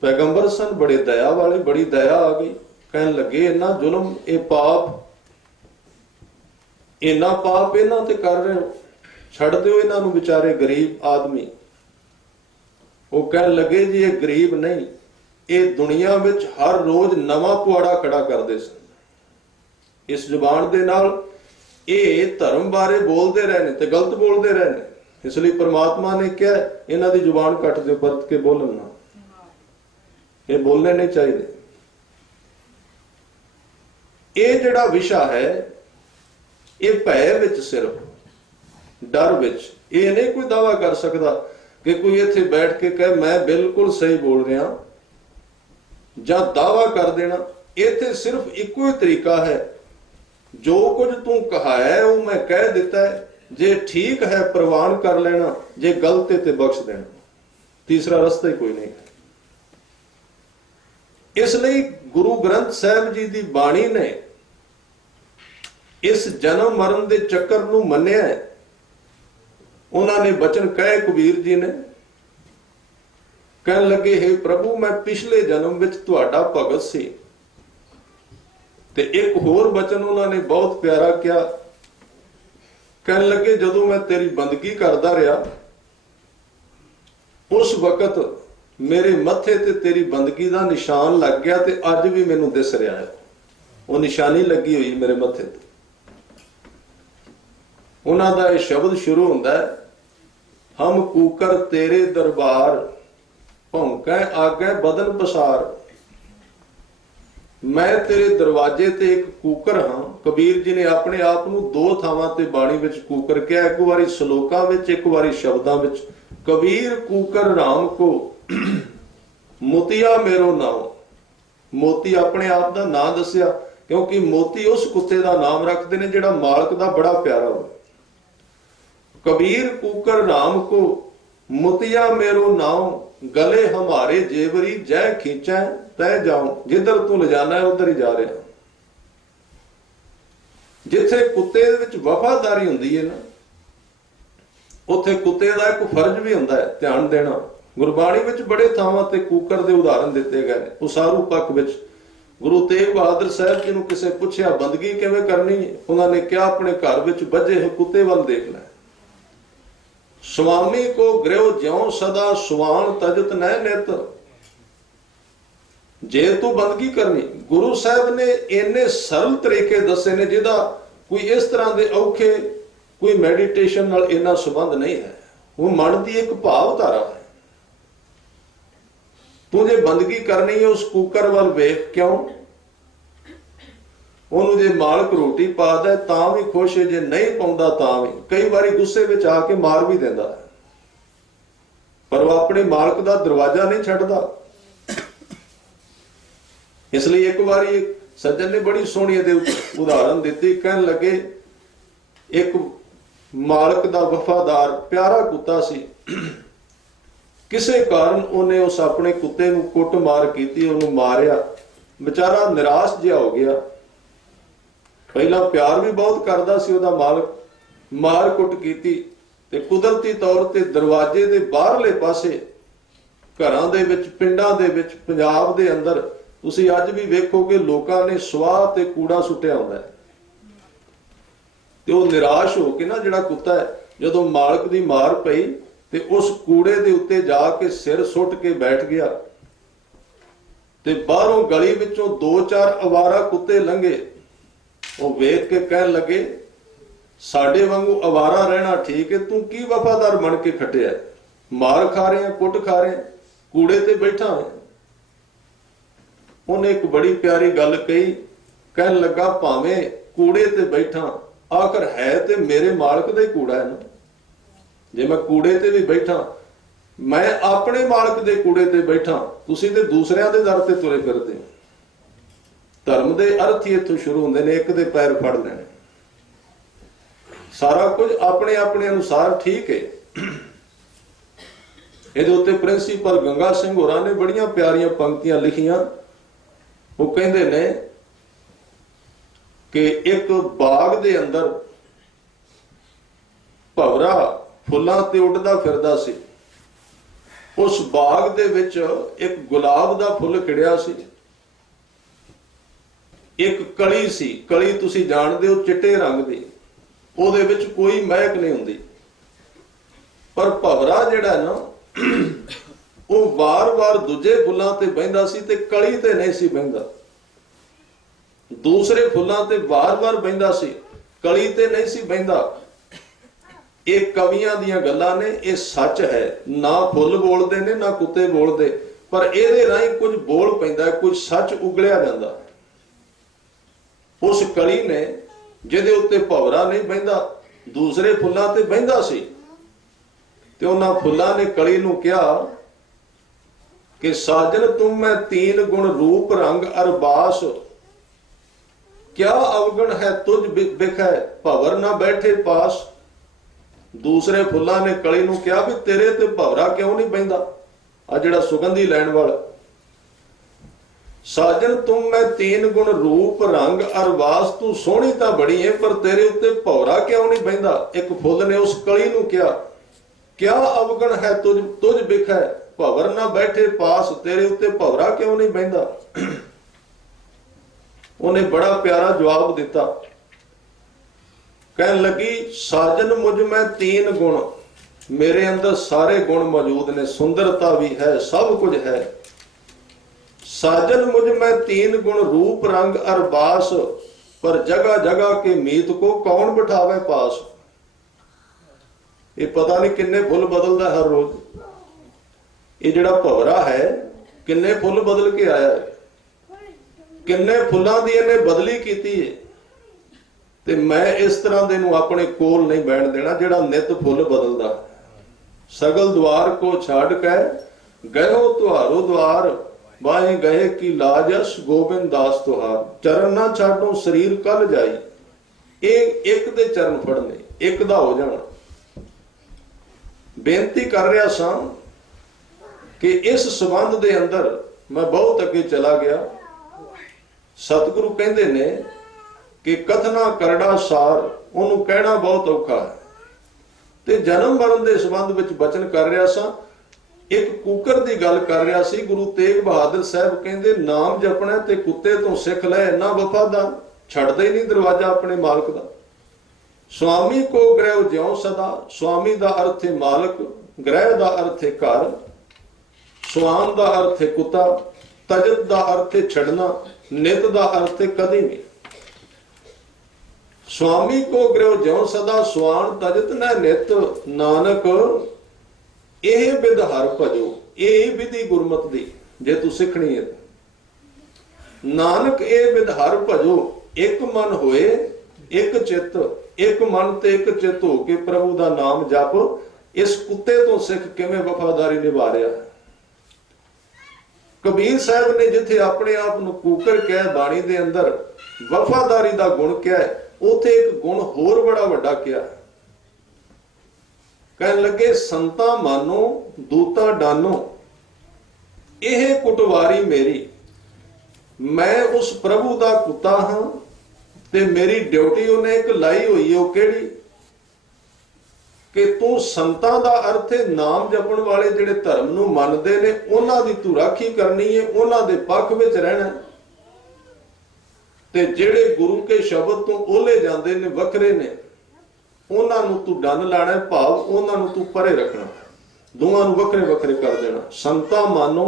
ਪੈਗੰਬਰ ਸਨ, ਬੜੇ ਦਇਆ ਵਾਲੇ, ਬੜੀ ਦਇਆ ਆ ਗਈ। ਕਹਿਣ ਲੱਗੇ, ਇੰਨਾ ਜ਼ੁਲਮ, ਇਹ ਪਾਪ, ਇੰਨਾ ਪਾਪ ਇਹਨਾਂ ਤੇ ਕਰ ਰਹੇ ਹੋ, ਛੱਡ ਦਿਓ ਇਹਨਾਂ ਨੂੰ, ਵਿਚਾਰੇ ਗਰੀਬ ਆਦਮੀ। ਉਹ ਕਹਿਣ ਲੱਗੇ, ਜੀ ਇਹ ਗਰੀਬ ਨਹੀਂ, ਇਹ ਦੁਨੀਆ ਵਿੱਚ ਹਰ ਰੋਜ਼ ਨਵਾਂ ਪੁਆੜਾ ਖੜਾ ਕਰਦੇ ਸਨ। ਇਸ ਜ਼ੁਬਾਨ ਦੇ ਨਾਲ ਇਹ ਧਰਮ ਬਾਰੇ ਬੋਲਦੇ ਰਹੇ ਨੇ ਤੇ ਗਲਤ ਬੋਲਦੇ ਰਹੇ ਨੇ। ਇਸ ਲਈ ਪ੍ਰਮਾਤਮਾ ਨੇ ਕਿਹਾ, ਇਹਨਾਂ ਦੀ ਜ਼ੁਬਾਨ ਕੱਟ ਦਿਓ, ਵਰਤ ਕੇ ਬੋਲਣ ਨਾ, ਇਹ ਬੋਲਣੇ ਨਹੀਂ ਚਾਹੀਦੇ। ਇਹ ਜਿਹੜਾ ਵਿਸ਼ਾ ਹੈ, ਇਹ ਭੈ ਵਿੱਚ, ਸਿਰਫ ਡਰ ਵਿੱਚ। ਇਹ ਨਹੀਂ ਕੋਈ ਦਾਵਾ ਕਰ ਸਕਦਾ ਕਿ ਕੋਈ ਇੱਥੇ ਬੈਠ ਕੇ ਕਹੇ ਮੈਂ ਬਿਲਕੁਲ ਸਹੀ ਬੋਲ ਰਿਹਾ, ਜਾਂ ਦਾਵਾ ਕਰ ਦੇਣਾ। ਇੱਥੇ ਸਿਰਫ ਇੱਕੋ ਹੀ ਤਰੀਕਾ ਹੈ, ਜੋ ਕੁਝ ਤੂੰ ਕਹਾਇਆ ਉਹ ਮੈਂ ਕਹਿ ਦਿੱਤਾ ਹੈ, जे ठीक है प्रवान कर लेना, जे गलत है ते बख्श देना। तीसरा रास्ता ही कोई नहीं है। इसलिए गुरु ग्रंथ साहिब जी की बाणी ने इस जन्म मरण के चक्कर नूं मन्निया है। उन्होंने बचन कहे कबीर जी ने, कहन लगे हे प्रभु मैं पिछले जन्म विच तुहाडा भगत सी। ते एक होर बचन उन्होंने बहुत प्यारा किया, कहन लगे जदों मैं तेरी बंदगी करदा रहा उस वक्त मेरे मत्थे ते तेरी बंदगी का निशान लग गया, ते अज भी मैनू दिस रहा है वो निशानी लगी हुई मेरे मत्थे ते। उन्हों का यह शब्द शुरू होता है, हम कूकर तेरे दरबार भौंकै आगे बदन पसार। मैं तेरे दरवाजे ते एक कूकर हाँ। कबीर जी ने अपने आप को दो थावां ते बाणी विच कूकर कहा, एक बारी सलोकां विच, एक बारी शब्दां विच। कबीर कूकर राम को मोतिया मेरो नाम। मोती अपने आप का नाम दसिया, क्योंकि मोती उस कुत्ते का नाम रखते हैं जिहड़ा मालक का बड़ा प्यारा हो। कबीर कूकर राम को मोतिया मेरो नाम, गले हमारे जेवरी जय खींचा तय जाऊं। जिधर तू ले जाना है उधर ही जा रहा। जिथे कुत्ते विच वफादारी हुंदी है ना, उत्थे कुत्ते का एक फर्ज भी हुंदा है ध्यान देना। गुरबाणी विच बड़े थावां ते कूकर दे उदाहरण दिते गए ने। उसारू पक्ष विच गुरु तेग बहादुर साहब जी नूं किसे पुछया बंदगी किवें करनी है, उन्होंने कहा अपने घर विच बजे हुए कुत्ते वल देख लै। स्वामी को गृह ज्यों सदा सुवान तजत न नित। जे तू बंदगी करनी, गुरु साहब ने इन्ने सरल तरीके दसे ने जिहदा कोई इस तरह के औखे कोई मैडिटेशन नाल इन्ना संबंध नहीं है। वो मन की एक भावधारा है। तू जे बंदगी करनी है उस कूकर वाल वेख, क्यों ਉਹਨੂੰ जे मालक रोटी पा दे तां भी खुश है, जे नहीं पाउंदा तां भी कई बारी गुस्से विच आके मार भी देंदा है, पर वो अपने मालक दा दरवाजा नहीं छड्डदा। इसलिए एक बारी एक सज्जन ने बड़ी सोहनी उदाहरण दी। कहन लगे एक मालक दा वफादार प्यारा कुत्ता सी, किसी कारण उन्हें उस अपने कुत्ते नूं कुट मार कीती, उन्होंने मारिया। बेचारा निराश जिहा हो गया। पहला प्यार भी बहुत करता सी उहदा मालक, मार कुट कीती ते कुदरती तौर ते दरवाजे दे बाहरले पासे घरां दे विच, पिंडां दे विच, पंजाब दे अंदर तुसीं अज भी वेखोगे लोकां ने स्वाह ते कूड़ा सुट्टिया हुंदा है। ते वो निराश हो के ना जिहड़ा कुत्ता है, जदों मालक दी मार पई ते उस कूड़े दे उत्ते जाके सिर सुट के बैठ गया। ते बाहरों गली विचों दो चार आवारा कुत्ते लंघे, वो वेख के कहन लगे साडे वांगू आवारा रहना ठीक है, तू की वफादार बन के खटिया, मार खा रहे हैं, कुट खा रहे हैं, कूड़े ते बैठा है। उन्हें एक बड़ी प्यारी गल कही, कहन लगा भावें कूड़े ते बैठा, आखिर है ते मेरे मालक दा ही कूड़ा है ना। जे मैं कूड़े ते भी बैठा, मैं अपने मालक दे कूड़े ते बैठा, तुसीं ते दूसरिਆਂ दे दर ते तुरे फिरदे हो। धर्म के अर्थ ही इत्थों शुरू होंदे ने, एक दे पैर फड़ लेने। सारा कुछ अपने अपने अनुसार ठीक है। इहदे उत्ते प्रिंसीपल गंगा सिंह होरां ने बड़ियां प्यारियां पंक्तियां लिखियां। वो कहंदे ने कि एक बाग दे अंदर भवरा फुल्लां ते उड़दा फिरदा सी। उस बाग दे विच एक गुलाब दा फुल खिड़िया सी, एक कली सी। कली तुसीं जाणदे हो चिट्टे रंग दी, ਉਹਦੇ ਵਿੱਚ कोई महक नहीं हुंदी, पर भवरा जिहड़ा ना ਉਹ ਵਾਰ-ਵਾਰ ਦੂਜੇ ਫੁੱਲਾਂ ਤੇ ਬਹਿੰਦਾ ਸੀ ਤੇ ਕਲੀ ਤੇ ਨਹੀਂ ਸੀ ਬਹਿੰਦਾ। ਦੂਸਰੇ ਫੁੱਲਾਂ ਤੇ ਵਾਰ-ਵਾਰ ਬਹਿੰਦਾ ਸੀ, ਕਲੀ ਤੇ ਨਹੀਂ ਸੀ ਬਹਿੰਦਾ। ਇਹ ਕਵੀਆਂ ਦੀਆਂ ਗੱਲਾਂ ਨੇ, ਇਹ ਸੱਚ ਹੈ। ਨਾ ਫੁੱਲ ਬੋਲਦੇ ਨੇ ਨਾ ਕੁੱਤੇ ਬੋਲਦੇ, ਪਰ ਇਹਦੇ ਰਾਹੀਂ ਕੁਝ ਬੋਲ ਪੈਂਦਾ, ਕੁਝ ਸੱਚ ਉਗਲਿਆ ਜਾਂਦਾ। ਉਸ ਕਲੀ ਨੇ ਜਿਹਦੇ ਉੱਤੇ ਭਵਰਾ ਨਹੀਂ ਬਹਿੰਦਾ, ਦੂਸਰੇ ਫੁੱਲਾਂ ਤੇ ਬਹਿੰਦਾ ਸੀ, ਤੇ ਉਹਨਾਂ ਫੁੱਲਾਂ ਨੇ ਕਲੀ ਨੂੰ ਕਿਹਾ कि साजन तुम में तीन गुण रूप रंग अरबास, क्या अवगुण है तुझ बिखै भवर न बैठे पास। दूसरे फुल्लां ने कली नूं कहा भी तेरे ते भवरा क्यों नहीं बहिंदा, आ जिहड़ा सुगंधी लैण वाला। साजन तुम मैं तीन गुण रूप रंग अरवास, तू सोहनी तां बड़ी है पर तेरे उत्ते भवरा क्यों नहीं बहिंदा। एक फुल ने उस कली नूं कहा क्या अवगण है तुझ तुझ बिखै, भवर ना बैठे पास, तेरे उत्ते भवरा क्यों नहीं बहिंदा। उन्हें बड़ा प्यारा जवाब दिता, कहन लगी साजन मुझ में तीन गुण, मेरे अंदर सारे गुण मौजूद ने, सुंदरता भी है, सब कुछ है। साजन मुझ में तीन गुण रूप रंग अरबास, पर जगह जगह के मीत को कौन बिठावे पास। ये पता नहीं किन्ने फुल बदलता हर रोज। ये जिहड़ा भवरा है किन्ने फुल बदल के आया है, किन्ने फुल्लां दी इहने बदली कीती है। ते मैं इस तरह दे नूं अपने कोल नहीं बैठ देना जिहड़ा नित फुल बदलदा। सगल द्वार को छाड़ के गयो तुहारो द्वार, बाएं गए की लाजस गोबिंद दास तुहार। चरण ना छाडो शरीर कल जाई, एक दे चरण फड़ने एक दा हो जाना। बेनती कर रहा सा कि इस संबंध दे अंदर मैं बहुत अगे चला गया। सतगुरु कहते ने कि कथना करड़ा सार, उन्होंने कहना बहुत औखा है। ते जन्म मरण के संबंध में बचन कर रहा सा। एक कुकर की गल कर रहा सी। गुरु तेग बहादुर साहब कहते नाम जपना ते कुत्ते तो सिख लै, इन्ना वफादार, छड़दा ही नहीं दरवाजा अपने मालक का। स्वामी को ग्रह ज्यों सदा, स्वामी का अर्थ है मालक, ग्रह का अर्थ है घर, स्वाम का अर्थ है कुत्ता, तजत का अर्थ है छड़ना, नित का अर्थ है कदी नहीं। स्वामी को गृह ज्यों सदा, स्वान तजत न नित, नानक ਇਹ ਵਿਦ ਹਰ ਭਜੋ। ਇਹ ਵਿਧੀ ਗੁਰਮਤ ਦੀ ਜੇ ਤੂੰ ਸਿੱਖਣੀ ਹੈ। ਨਾਨਕ ਇਹ ਵਿਦ ਹਰ ਭਜੋ, ਇੱਕ ਮਨ ਹੋਏ ਇੱਕ ਚਿੱਤ, ਇੱਕ ਮਨ ਤੇ ਇੱਕ ਚਿੱਤ ਹੋ ਕੇ ਪ੍ਰਭੂ ਦਾ ਨਾਮ ਜਪ। ਇਸ ਕੁੱਤੇ ਤੋਂ ਸਿੱਖ ਕਿਵੇਂ ਵਫਾਦਾਰੀ ਨਿਭਾ ਰਿਹਾ ਹੈ। ਕਬੀਰ ਸਾਹਿਬ ਨੇ ਜਿੱਥੇ ਆਪਣੇ ਆਪ ਨੂੰ ਕੂਕਰ ਕਿਹਾ ਬਾਣੀ ਦੇ ਅੰਦਰ ਵਫਾਦਾਰੀ ਦਾ ਗੁਣ ਕਿਹਾ, ਉਥੇ ਇੱਕ ਗੁਣ ਹੋਰ ਬੜਾ ਵੱਡਾ ਕਿਹਾ। कहन लगे संता मानो दूता डानो, यह कुटवारी मेरी। मैं उस प्रभु का कुत्ता हाँ ते मेरी ड्यूटी उन्हें एक लाई हुई है। केड़ी कि तू संतां दा अर्थ है नाम जपण वाले जिहड़े धर्म नूं मनदे ने, उन्हां दी तू राखी करनी है, उन्हां दे पक्ष विच रहना। ते जिहड़े गुरु के शब्द तो ओले जांदे ने वखरे ने, उन्होंने तू डन लाना, भाव उन्होंने तू परे रखना, दोवां नूं वखरे वखरे कर देना। संता मानो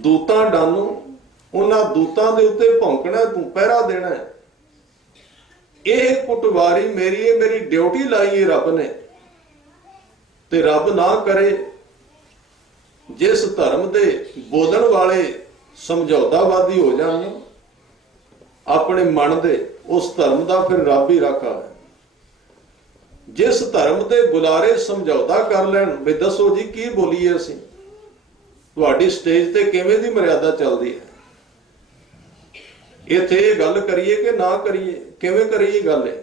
दूतां डानो, उन्हां दूतां दे उत्ते भौंकना, तू पहरा देना है। यह कुटवारी मेरी है, मेरी ड्यूटी लाई है रब ने। ते रब ना करे जिस धर्म दे बोलण वाले समझौतावादी हो जाण अपने मन दे, उस धर्म का फिर रब ही राखा है। जिस धर्म के बुलारे समझौता कर लैन भी दसो जी की बोलीए असीं, तुहाडी स्टेज ते किवें दी मर्यादा चलदी है, इत्थे गल करिए कि ना करिए, किवें करिए गल है,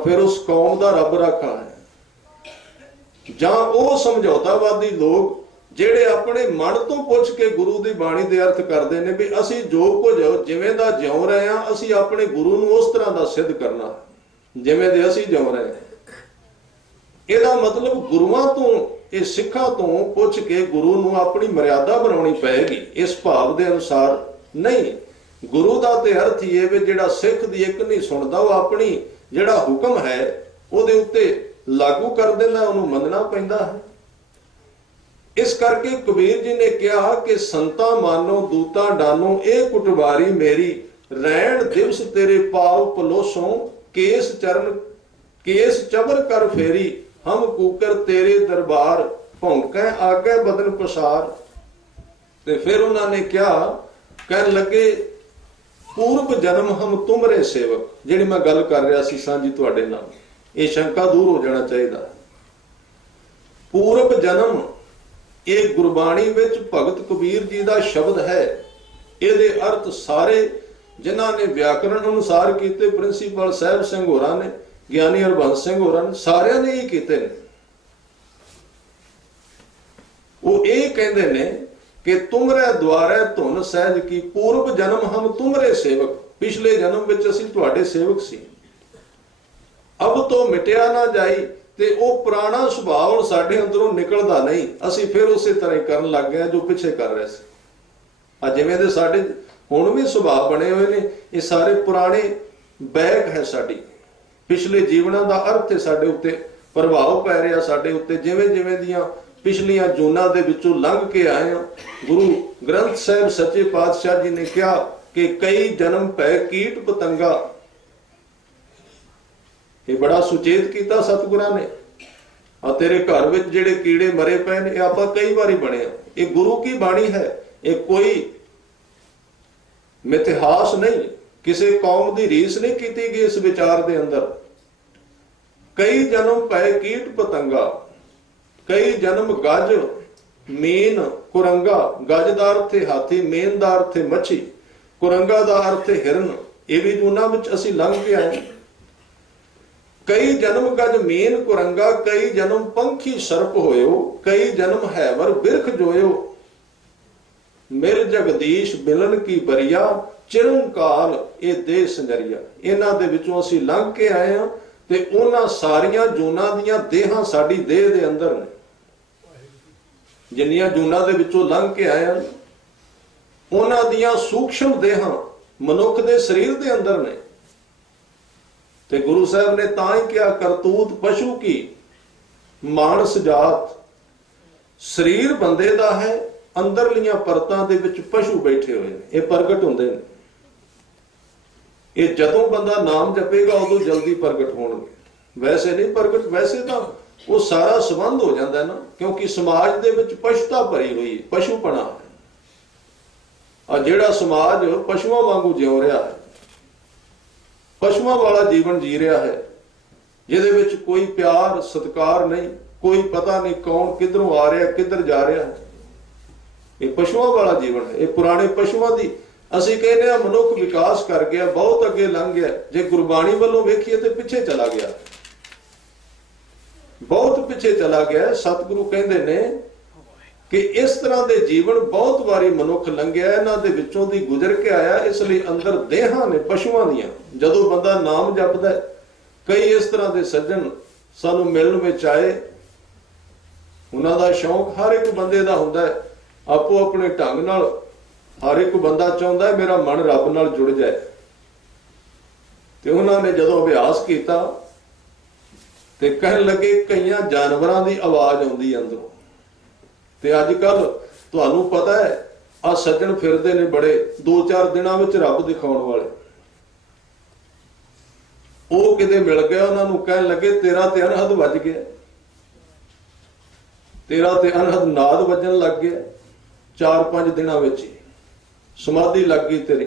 फिर उस कौम का रब राखा है। जां वो समझौतावादी लोग जिहड़े अपने मन तो पुछ के गुरु की बाणी दे अर्थ करते हैं भी असीं जो कुछ जिवें दा जिउं रहे हां, असीं अपने गुरु नूं उस तरह का सिद्ध करना जिवें दे असीं जिउं रहे हैं। इहदा मतलब गुरुआं तो ये सिखां तो पुछ के गुरु नूं अपनी मर्यादा बनाउणी पैगी, इस भाव दे अनुसार नहीं। गुरु दा ते अर्थ ही है भी जिहड़ा सिख दी एक नहीं सुनदा, वो अपनी जिहड़ा हुक्म है उहदे उत्ते लागू कर देंदा, उहनूं मनना पैंदा है। इस करके कबीर जी ने कहा कि संता मानो दूता डानो, ए कुटवारी मेरी, रैण दिवस तेरे पाव पलोसों, केस चरण केस चबर कर फेरी, हम कूकर तेरे दरबार, भौंकै आगे बदन पसार। ते फिर उन्होंने क्या कहन लगे, पूर्व जन्म हम तुमरे सेवक। जिहड़ी मैं गल कर रहा सी सांझी तुहाडे नाल, ये शंका दूर हो जाना चाहिए। पूर्व जन्म ये गुरबाणी विच भगत कबीर जी का शब्द है। ये अर्थ सारे जिन्होंने व्याकरण अनुसार किए, प्रिंसीपल साहब सिंह होरां ने ਗਿਆਨੀ ਹਰਬੰਸ ਸਿੰਘ ਹੋਰਾਂ ਨੇ, ਸਾਰਿਆਂ ਨੇ ਹੀ ਕੀਤੇ ਨੇ। ਉਹ ਇਹ ਕਹਿੰਦੇ ਨੇ ਕਿ ਤੁਮਰੇ ਦੁਆਰੇ ਧੁਨ ਸਹਿਜ ਕੀ, ਪੂਰਬ ਜਨਮ ਹਮ ਤੁਮਰੇ ਸੇਵਕ, ਪਿਛਲੇ ਜਨਮ ਵਿੱਚ ਅਸੀਂ ਤੁਹਾਡੇ ਸੇਵਕ ਸੀ। ਅਬ ਤੋਂ ਮਿਟਿਆ ਨਾ ਜਾਈ, ਤੇ ਉਹ ਪੁਰਾਣਾ ਸੁਭਾਅ ਹੁਣ ਸਾਡੇ ਅੰਦਰੋਂ ਨਿਕਲਦਾ ਨਹੀਂ, ਅਸੀਂ ਫਿਰ ਉਸੇ ਤਰ੍ਹਾਂ ਹੀ ਕਰਨ ਲੱਗ ਗਏ ਜੋ ਪਿੱਛੇ ਕਰ ਰਹੇ ਸੀ। ਆ ਜਿਵੇਂ ਦੇ ਸਾਡੇ ਹੁਣ ਵੀ ਸੁਭਾਅ ਬਣੇ ਹੋਏ ਨੇ, ਇਹ ਸਾਰੇ ਪੁਰਾਣੇ ਬੈਗ ਹੈ ਸਾਡੀ, ਪਿਛਲੇ ਜੀਵਨਾਂ ਦਾ ਅਰਥ ਹੈ ਸਾਡੇ ਉੱਤੇ ਪ੍ਰਭਾਵ ਪੈ ਰਿਹਾ ਸਾਡੇ ਉੱਤੇ, ਜਿਵੇਂ ਜਿਵੇਂ ਦੀਆਂ ਪਿਛਲੀਆਂ ਜੂਨਾਂ ਦੇ ਵਿੱਚੋਂ ਲੰਘ ਕੇ ਆਏ ਹਾਂ। ਗੁਰੂ ਗ੍ਰੰਥ ਸਾਹਿਬ ਸੱਚੇ ਪਾਤਸ਼ਾਹ ਜੀ ਨੇ ਕਿਹਾ ਕਿ ਕਈ ਜਨਮ ਪੈ ਕੀਟ ਪਤੰਗਾ, ਇਹ ਬੜਾ ਸੁਚੇਤ ਕੀਤਾ ਸਤਿਗੁਰਾਂ ਨੇ। ਆ ਤੇਰੇ ਘਰ ਵਿੱਚ ਜਿਹੜੇ ਕੀੜੇ ਮਰੇ ਪਏ ਨੇ, ਇਹ ਆਪਾਂ ਕਈ ਵਾਰੀ ਬਣੇ ਆ। ਇਹ ਗੁਰੂ ਕੀ ਬਾਣੀ ਹੈ, ਇਹ ਕੋਈ ਮਿਥਿਹਾਸ ਨਹੀਂ, ਕਿਸੇ ਕੌਮ ਦੀ ਰੀਸ ਨਹੀਂ ਕੀਤੀ ਗਈ ਇਸ ਵਿਚਾਰ ਦੇ ਅੰਦਰ। ਕਈ ਜਨਮ ਪਏ ਕੀਟ ਪਤੰਗਾ, ਕਈ ਜਨਮ ਗਜ ਮੀਨ ਕੁਰੰਗਾ। ਗਜ ਦਾ ਅਰਥ ਹੈ ਹਾਥੀ, ਮੇਨ ਦਾ ਅਰਥ ਹੈ ਮੱਛੀ, ਕੁਰੰਗਾ ਦਾ ਅਰਥ ਹੈ ਹਿਰਨ। ਇਹ ਵੀ ਜੂਨਾਂ ਵਿੱਚ ਅਸੀਂ ਲੰਘ ਕੇ ਆਏ। ਕਈ ਜਨਮ ਗਜ ਮੀਨ ਕੁਰੰਗਾ, ਕਈ ਜਨਮ ਪੰਖੀ ਸਰਪ ਹੋਇਓ, ਕਈ ਜਨਮ ਹੈਵਰ ਬਿਰਖ ਜੋਇਓ। ਮਿਲ ਜਗਦੀਸ਼ ਮਿਲਨ ਕੀ ਬਰੀਆ, ਚਿਰੰਕਾਲ ਇਹ ਦੇਹ ਸੰਜਰੀਆ। ਇਹਨਾਂ ਦੇ ਵਿੱਚੋਂ ਅਸੀਂ ਲੰਘ ਕੇ ਆਏ ਹਾਂ, ਤੇ ਉਹਨਾਂ ਸਾਰੀਆਂ ਜੂਨਾਂ ਦੀਆਂ ਦੇਹਾਂ ਸਾਡੀ ਦੇਹ ਦੇ ਅੰਦਰ ਨੇ। ਜਿੰਨੀਆਂ ਜੂਨਾਂ ਦੇ ਵਿੱਚੋਂ ਲੰਘ ਕੇ ਆਏ ਹਾਂ, ਉਹਨਾਂ ਦੀਆਂ ਸੂਖਸ਼ਮ ਦੇਹਾਂ ਮਨੁੱਖ ਦੇ ਸਰੀਰ ਦੇ ਅੰਦਰ ਨੇ। ਤੇ ਗੁਰੂ ਸਾਹਿਬ ਨੇ ਤਾਂ ਹੀ ਕਿਹਾ ਕਰਤੂਤ ਪਸ਼ੂ ਕੀ ਮਾਨਸ ਜਾਤ। ਸਰੀਰ ਬੰਦੇ ਦਾ ਹੈ, ਅੰਦਰਲੀਆਂ ਪਰਤਾਂ ਦੇ ਵਿੱਚ ਪਸ਼ੂ ਬੈਠੇ ਹੋਏ ਨੇ, ਇਹ ਪ੍ਰਗਟ ਹੁੰਦੇ ਨੇ। ਇਹ ਜਦੋਂ ਬੰਦਾ ਨਾਮ ਜਪੇਗਾ ਉਦੋਂ ਜਲਦੀ ਪ੍ਰਗਟ ਹੋਣਗੇ, ਵੈਸੇ ਨਹੀਂ ਪ੍ਰਗਟ। ਵੈਸੇ ਤਾਂ ਉਹ ਸਾਰਾ ਸੰਬੰਧ ਹੋ ਜਾਂਦਾ ਨਾ, ਕਿਉਂਕਿ ਸਮਾਜ ਦੇ ਵਿੱਚ ਪਸ਼ੂਤਾ ਭਰੀ ਹੋਈ ਹੈ, ਪਸ਼ੂਪਣਾ ਹੈ। ਆ ਜਿਹੜਾ ਸਮਾਜ ਪਸ਼ੂਆਂ ਵਾਂਗੂ ਜਿਉ ਰਿਹਾ ਹੈ, ਪਸ਼ੂਆਂ ਵਾਲਾ ਜੀਵਨ ਜੀ ਰਿਹਾ ਹੈ, ਜਿਹਦੇ ਵਿੱਚ ਕੋਈ ਪਿਆਰ ਸਤਿਕਾਰ ਨਹੀਂ, ਕੋਈ ਪਤਾ ਨਹੀਂ ਕੌਣ ਕਿੱਧਰੋਂ ਆ ਰਿਹਾ ਕਿੱਧਰ ਜਾ ਰਿਹਾ ਹੈ, ਇਹ ਪਸ਼ੂਆਂ ਵਾਲਾ ਜੀਵਨ ਹੈ। ਇਹ ਪੁਰਾਣੇ ਪਸ਼ੂਆਂ ਦੀ, ਅਸੀਂ ਕਹਿੰਦੇ ਹਾਂ ਮਨੁੱਖ ਵਿਕਾਸ ਕਰ ਗਿਆ, ਬਹੁਤ ਅੱਗੇ ਲੰਘ ਗਿਆ। ਜੇ ਗੁਰਬਾਣੀ ਵੱਲੋਂ ਵੇਖੀਏ ਤੇ ਪਿੱਛੇ ਚਲਾ ਗਿਆ, ਬਹੁਤ ਪਿੱਛੇ ਚਲਾ ਗਿਆ। ਸਤਿਗੁਰੂ ਕਹਿੰਦੇ ਨੇ ਕਿ ਇਸ ਤਰ੍ਹਾਂ ਦੇ ਜੀਵਨ ਬਹੁਤ ਵਾਰੀ ਮਨੁੱਖ ਲੰਘਿਆ, ਇਹਨਾਂ ਦੇ ਵਿੱਚੋਂ ਦੀ ਗੁਜ਼ਰ ਕੇ ਆਇਆ। ਇਸ ਲਈ ਅੰਦਰ ਦੇਹਾਂ ਨੇ ਪਸ਼ੂਆਂ ਦੀਆਂ। ਜਦੋਂ ਬੰਦਾ ਨਾਮ ਜਪਦਾ, ਕਈ ਇਸ ਤਰ੍ਹਾਂ ਦੇ ਸੱਜਣ ਸਾਨੂੰ ਮਿਲਣ ਵਿੱਚ ਆਏ, ਉਹਨਾਂ ਦਾ ਸ਼ੌਂਕ ਹਰ ਇੱਕ ਬੰਦੇ ਦਾ ਹੁੰਦਾ ਹੈ, ਆਪੋ ਆਪਣੇ ਢੰਗ ਨਾਲ। ਹਰ ਇੱਕ ਬੰਦਾ ਚਾਹੁੰਦਾ ਹੈ ਮੇਰਾ ਮਨ ਰੱਬ ਨਾਲ ਜੁੜ ਜਾਏ। ਤੇ ਉਹਨਾਂ ਨੇ ਜਦੋਂ ਅਭਿਆਸ ਕੀਤਾ ਤੇ ਕਹਿਣ ਲੱਗੇ ਕਈਆਂ ਜਾਨਵਰਾਂ ਦੀ ਆਵਾਜ਼ ਆਉਂਦੀ ਅੰਦਰੋਂ। ਤੇ ਅੱਜ ਕੱਲ ਤੁਹਾਨੂੰ ਪਤਾ ਹੈ ਆ ਸੱਜਣ ਫਿਰਦੇ ਨੇ ਬੜੇ 2-4 ਦਿਨਾਂ ਵਿੱਚ ਰੱਬ ਦਿਖਾਉਣ ਵਾਲੇ। ਉਹ ਕਿਤੇ ਮਿਲ ਗਿਆ, ਉਹਨਾਂ ਨੂੰ ਕਹਿਣ ਲੱਗੇ ਤੇਰਾ ਤੇ ਅਨਹਦ ਵੱਜ ਗਿਆ, ਤੇਰਾ ਤੇ ਅਨਹਦ ਨਾਦ ਵੱਜਣ ਲੱਗ ਗਿਆ। 4-5 ਦਿਨਾਂ ਵਿੱਚ ਹੀ ਸਮਾਧੀ ਲੱਗ ਗਈ ਤੇਰੀ।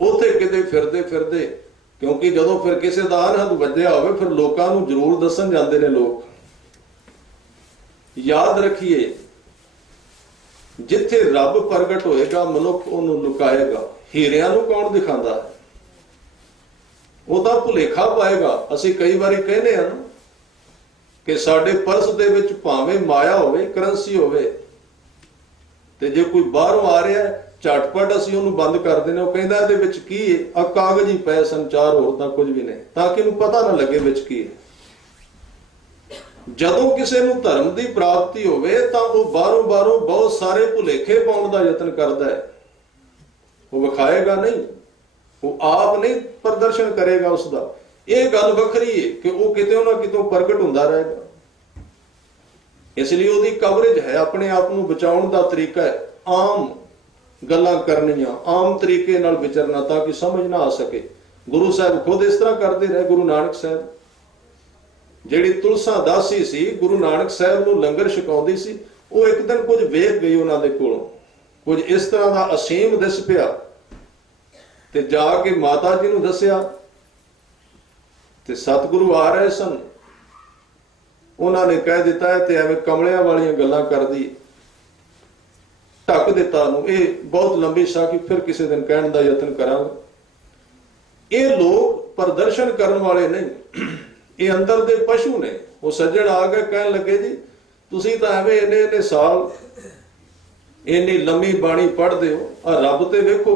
ਉੱਥੇ ਕਿਤੇ ਫਿਰਦੇ ਫਿਰਦੇ, ਕਿਉਂਕਿ ਜਦੋਂ ਫਿਰ ਕਿਸੇ ਦਾ ਅਨਹਦ ਵੱਜਿਆ ਹੋਵੇ ਫਿਰ ਲੋਕਾਂ ਨੂੰ ਜ਼ਰੂਰ ਦੱਸਣ ਜਾਂਦੇ ਨੇ ਲੋਕ। ਯਾਦ ਰੱਖੀਏ, ਜਿੱਥੇ ਰੱਬ ਪ੍ਰਗਟ ਹੋਏਗਾ ਮਨੁੱਖ ਉਹਨੂੰ ਲੁਕਾਏਗਾ। ਹੀਰਿਆਂ ਨੂੰ ਕੌਣ ਦਿਖਾਉਂਦਾ ਹੈ? ਉਹ ਤਾਂ ਭੁਲੇਖਾ ਪਾਏਗਾ। ਅਸੀਂ ਕਈ ਵਾਰੀ ਕਹਿੰਦੇ ਹਾਂ ਨਾ ਕਿ ਸਾਡੇ ਪਰਸ ਦੇ ਵਿੱਚ ਭਾਵੇਂ ਮਾਇਆ ਹੋਵੇ, ਕਰੰਸੀ ਹੋਵੇ, ਤੇ ਜੇ ਕੋਈ ਬਾਹਰੋਂ ਆ ਰਿਹਾ ਝਟਪਟ ਅਸੀਂ ਉਹਨੂੰ ਬੰਦ ਕਰ ਦਿੰਦੇ। ਉਹ ਕਹਿੰਦਾ ਇਹਦੇ ਵਿੱਚ ਕੀ ਹੈ? ਆ ਕਾਗਜ਼ ਹੀ ਪਏ, ਸੰਚਾਰ ਹੋਰ ਤਾਂ ਕੁਝ ਵੀ ਨਹੀਂ, ਤਾਂ ਕਿ ਇਹਨੂੰ ਪਤਾ ਨਾ ਲੱਗੇ ਵਿੱਚ ਕੀ ਹੈ। ਜਦੋਂ ਕਿਸੇ ਨੂੰ ਧਰਮ ਦੀ ਪ੍ਰਾਪਤੀ ਹੋਵੇ ਤਾਂ ਉਹ ਬਾਹਰੋਂ ਬਹੁਤ ਸਾਰੇ ਭੁਲੇਖੇ ਪਾਉਣ ਦਾ ਯਤਨ ਕਰਦਾ ਹੈ। ਉਹ ਵਿਖਾਏਗਾ ਨਹੀਂ, ਉਹ ਆਪ ਨਹੀਂ ਪ੍ਰਦਰਸ਼ਨ ਕਰੇਗਾ ਉਸਦਾ। ਇਹ ਗੱਲ ਵੱਖਰੀ ਹੈ ਕਿ ਉਹ ਕਿਤੇ ਨਾ ਕਿਤੋਂ ਪ੍ਰਗਟ ਹੁੰਦਾ ਰਹੇਗਾ। ਇਸ ਲਈ ਉਹਦੀ ਕਵਰੇਜ ਹੈ, ਆਪਣੇ ਆਪ ਨੂੰ ਬਚਾਉਣ ਦਾ ਤਰੀਕਾ ਹੈ ਆਮ ਗੱਲਾਂ ਕਰਨੀਆਂ, ਆਮ ਤਰੀਕੇ ਨਾਲ ਵਿਚਰਨਾ, ਤਾਂ ਕਿ ਸਮਝ ਨਾ ਆ ਸਕੇ। ਗੁਰੂ ਸਾਹਿਬ ਖੁਦ ਇਸ ਤਰ੍ਹਾਂ ਕਰਦੇ ਰਹੇ। ਗੁਰੂ ਨਾਨਕ ਸਾਹਿਬ, ਜਿਹੜੀ ਤੁਲਸਾ ਦਾਸੀ ਸੀ, ਗੁਰੂ ਨਾਨਕ ਸਾਹਿਬ ਨੂੰ ਲੰਗਰ ਛਕਾਉਂਦੀ ਸੀ, ਉਹ ਇੱਕ ਦਿਨ ਕੁਝ ਵੇਖ ਗਈ ਉਹਨਾਂ ਦੇ ਕੋਲੋਂ, ਕੁਝ ਇਸ ਤਰ੍ਹਾਂ ਦਾ ਅਸੀਮ ਦਿਸ ਪਿਆ, ਤੇ ਜਾ ਕੇ ਮਾਤਾ ਜੀ ਨੂੰ ਦੱਸਿਆ। ਤੇ ਸਤਿਗੁਰੂ ਆ ਰਹੇ ਸਨ, ਉਹਨਾਂ ਨੇ ਕਹਿ ਦਿੱਤਾ ਹੈ ਤੇ ਐਵੇਂ ਕਮਲਿਆਂ ਵਾਲੀਆਂ ਗੱਲਾਂ ਕਰਦੀ, ਢੱਕ ਦਿੱਤਾ ਨੂੰ। ਇਹ ਬਹੁਤ ਲੰਬੀ ਸਾਖੀ ਫਿਰ ਕਿਸੇ ਦਿਨ ਕਹਿਣ ਦਾ ਯਤਨ ਕਰਾਂਗੇ। ਇਹ ਲੋਕ ਪ੍ਰਦਰਸ਼ਨ ਕਰਨ ਵਾਲੇ ਨਹੀਂ, ਇਹ ਅੰਦਰ ਦੇ ਪਸ਼ੂ ਨੇ। ਉਹ ਸੱਜਣ ਆ ਕੇ ਕਹਿਣ ਲੱਗੇ ਜੀ ਤੁਸੀਂ ਤਾਂ ਐਵੇਂ ਇੰਨੇ ਇੰਨੇ ਸਾਲ ਇੰਨੀ ਲੰਮੀ ਬਾਣੀ ਪੜ੍ਹਦੇ ਹੋ, ਆ ਰੱਬ ਤੇ ਵੇਖੋ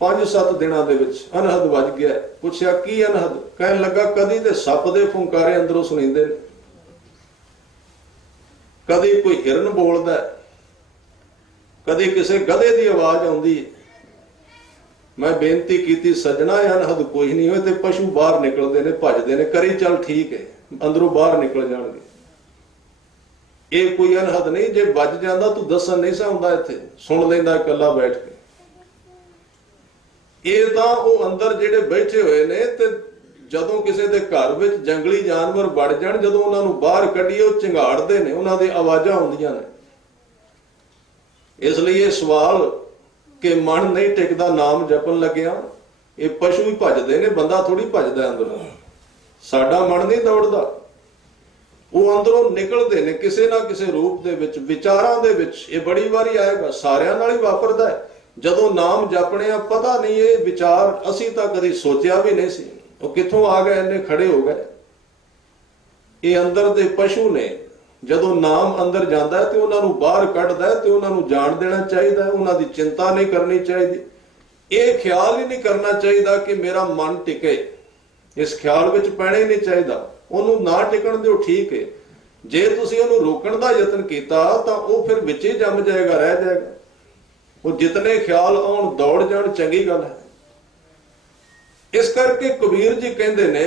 5-7 ਦਿਨਾਂ ਦੇ ਵਿੱਚ ਅਨਹਦ ਵੱਜ ਗਿਆ। ਪੁੱਛਿਆ ਕੀ ਅਨਹਦ? ਕਹਿਣ ਲੱਗਾ ਕਦੀ ਤੇ ਸੱਪ ਦੇ ਫੁੰਕਾਰੇ ਅੰਦਰੋਂ ਸੁਣੀਂਦੇ ਨੇ, ਕਦੀ ਕੋਈ ਹਿਰਨ ਬੋਲਦਾ, ਕਦੀ ਕਿਸੇ ਗਧੇ ਦੀ ਆਵਾਜ਼ ਆਉਂਦੀ ਹੈ। ਮੈਂ ਬੇਨਤੀ ਕੀਤੀ ਸੱਜਣਾ ਇਹ ਅਨਹਦ ਕੋਈ ਨਹੀਂ ਹੋਏ ਤੇ ਪਸ਼ੂ ਬਾਹਰ ਨਿਕਲਦੇ ਨੇ, ਭੱਜਦੇ ਨੇ, ਕਰੀ ਚੱਲ ਠੀਕ ਹੈ ਅੰਦਰੋਂ ਬਾਹਰ ਨਿਕਲ ਜਾਣਗੇ। ਇਹ ਕੋਈ ਅਨਹਦ ਨਹੀਂ, ਜੇ ਵੱਜ ਜਾਂਦਾ ਤੂੰ ਦੱਸਣ ਨਹੀਂ ਸੀ ਆਉਂਦਾ, ਇੱਥੇ ਸੁਣ ਲੈਂਦਾ ਇਕੱਲਾ ਬੈਠ ਕੇ। ਇਹ ਤਾਂ ਉਹ ਅੰਦਰ ਜਿਹੜੇ ਬੈਠੇ ਹੋਏ ਨੇ, ਤੇ ਜਦੋਂ ਕਿਸੇ ਦੇ ਘਰ ਵਿੱਚ ਜੰਗਲੀ ਜਾਨਵਰ ਵੜ ਜਾਣ, ਜਦੋਂ ਉਹਨਾਂ ਨੂੰ ਬਾਹਰ ਕੱਢੀਏ ਉਹ ਝੰਗਾੜਦੇ ਨੇ, ਉਹਨਾਂ ਦੇ ਆਵਾਜ਼ਾਂ ਆਉਂਦੀਆਂ ਨੇ। ਇਸ ਲਈ ਇਹ ਸਵਾਲ ਕਿ ਮਨ ਨਹੀਂ ਟਿਕਦਾ ਨਾਮ ਜਪਣ ਲੱਗਿਆ, ਇਹ ਪਸ਼ੂ ਹੀ ਭੱਜਦੇ ਨੇ, ਬੰਦਾ ਥੋੜੀ ਭੱਜਦਾ ਅੰਦਰੋਂ। ਸਾਡਾ ਮਨ ਨਹੀਂ ਦੌੜਦਾ, ਉਹ ਅੰਦਰੋਂ ਨਿਕਲਦੇ ਨੇ ਕਿਸੇ ਨਾ ਕਿਸੇ ਰੂਪ ਦੇ ਵਿੱਚ, ਵਿਚਾਰਾਂ ਦੇ ਵਿੱਚ। ਇਹ ਬੜੀ ਵਾਰੀ ਆਏਗਾ, ਸਾਰਿਆਂ ਨਾਲ ਹੀ ਵਾਪਰਦਾ ਹੈ। ਜਦੋਂ ਨਾਮ ਜਪਣਿਆ ਪਤਾ ਨਹੀਂ ਇਹ ਵਿਚਾਰ ਅਸੀਂ ਤਾਂ ਕਦੀ ਸੋਚਿਆ ਵੀ ਨਹੀਂ ਸੀ, ਉਹ ਕਿੱਥੋਂ ਆ ਗਏ, ਇੰਨੇ ਖੜੇ ਹੋ ਗਏ। ਇਹ ਅੰਦਰ ਦੇ ਪਸ਼ੂ ਨੇ, ਜਦੋਂ ਨਾਮ ਅੰਦਰ ਜਾਂਦਾ ਹੈ ਤੇ ਉਹਨਾਂ ਨੂੰ ਬਾਹਰ ਕੱਢਦਾ ਹੈ, ਤੇ ਉਹਨਾਂ ਨੂੰ ਜਾਣ ਦੇਣਾ ਚਾਹੀਦਾ ਹੈ। ਉਹਨਾਂ ਦੀ ਚਿੰਤਾ ਨਹੀਂ ਕਰਨੀ ਚਾਹੀਦੀ, ਇਹ ਖਿਆਲ ਹੀ ਨਹੀਂ ਕਰਨਾ ਚਾਹੀਦਾ ਕਿ ਮੇਰਾ ਮਨ ਟਿਕੇ, ਇਸ ਖਿਆਲ ਵਿੱਚ ਪੈਣਾ ਹੀ ਨਹੀਂ ਚਾਹੀਦਾ। ਉਹਨੂੰ ਨਾ ਟਿਕਣ ਦਿਓ, ਠੀਕ ਹੈ। ਜੇ ਤੁਸੀਂ ਉਹਨੂੰ ਰੋਕਣ ਦਾ ਯਤਨ ਕੀਤਾ ਤਾਂ ਉਹ ਫਿਰ ਵਿੱਚ ਹੀ ਜੰਮ ਜਾਏਗਾ, ਰਹਿ ਜਾਏਗਾ। ਉਹ ਜਿਤਨੇ ਖਿਆਲ ਆਉਣ ਦੌੜ ਜਾਣ, ਚੰਗੀ ਗੱਲ ਹੈ। ਇਸ ਕਰਕੇ ਕਬੀਰ ਜੀ ਕਹਿੰਦੇ ਨੇ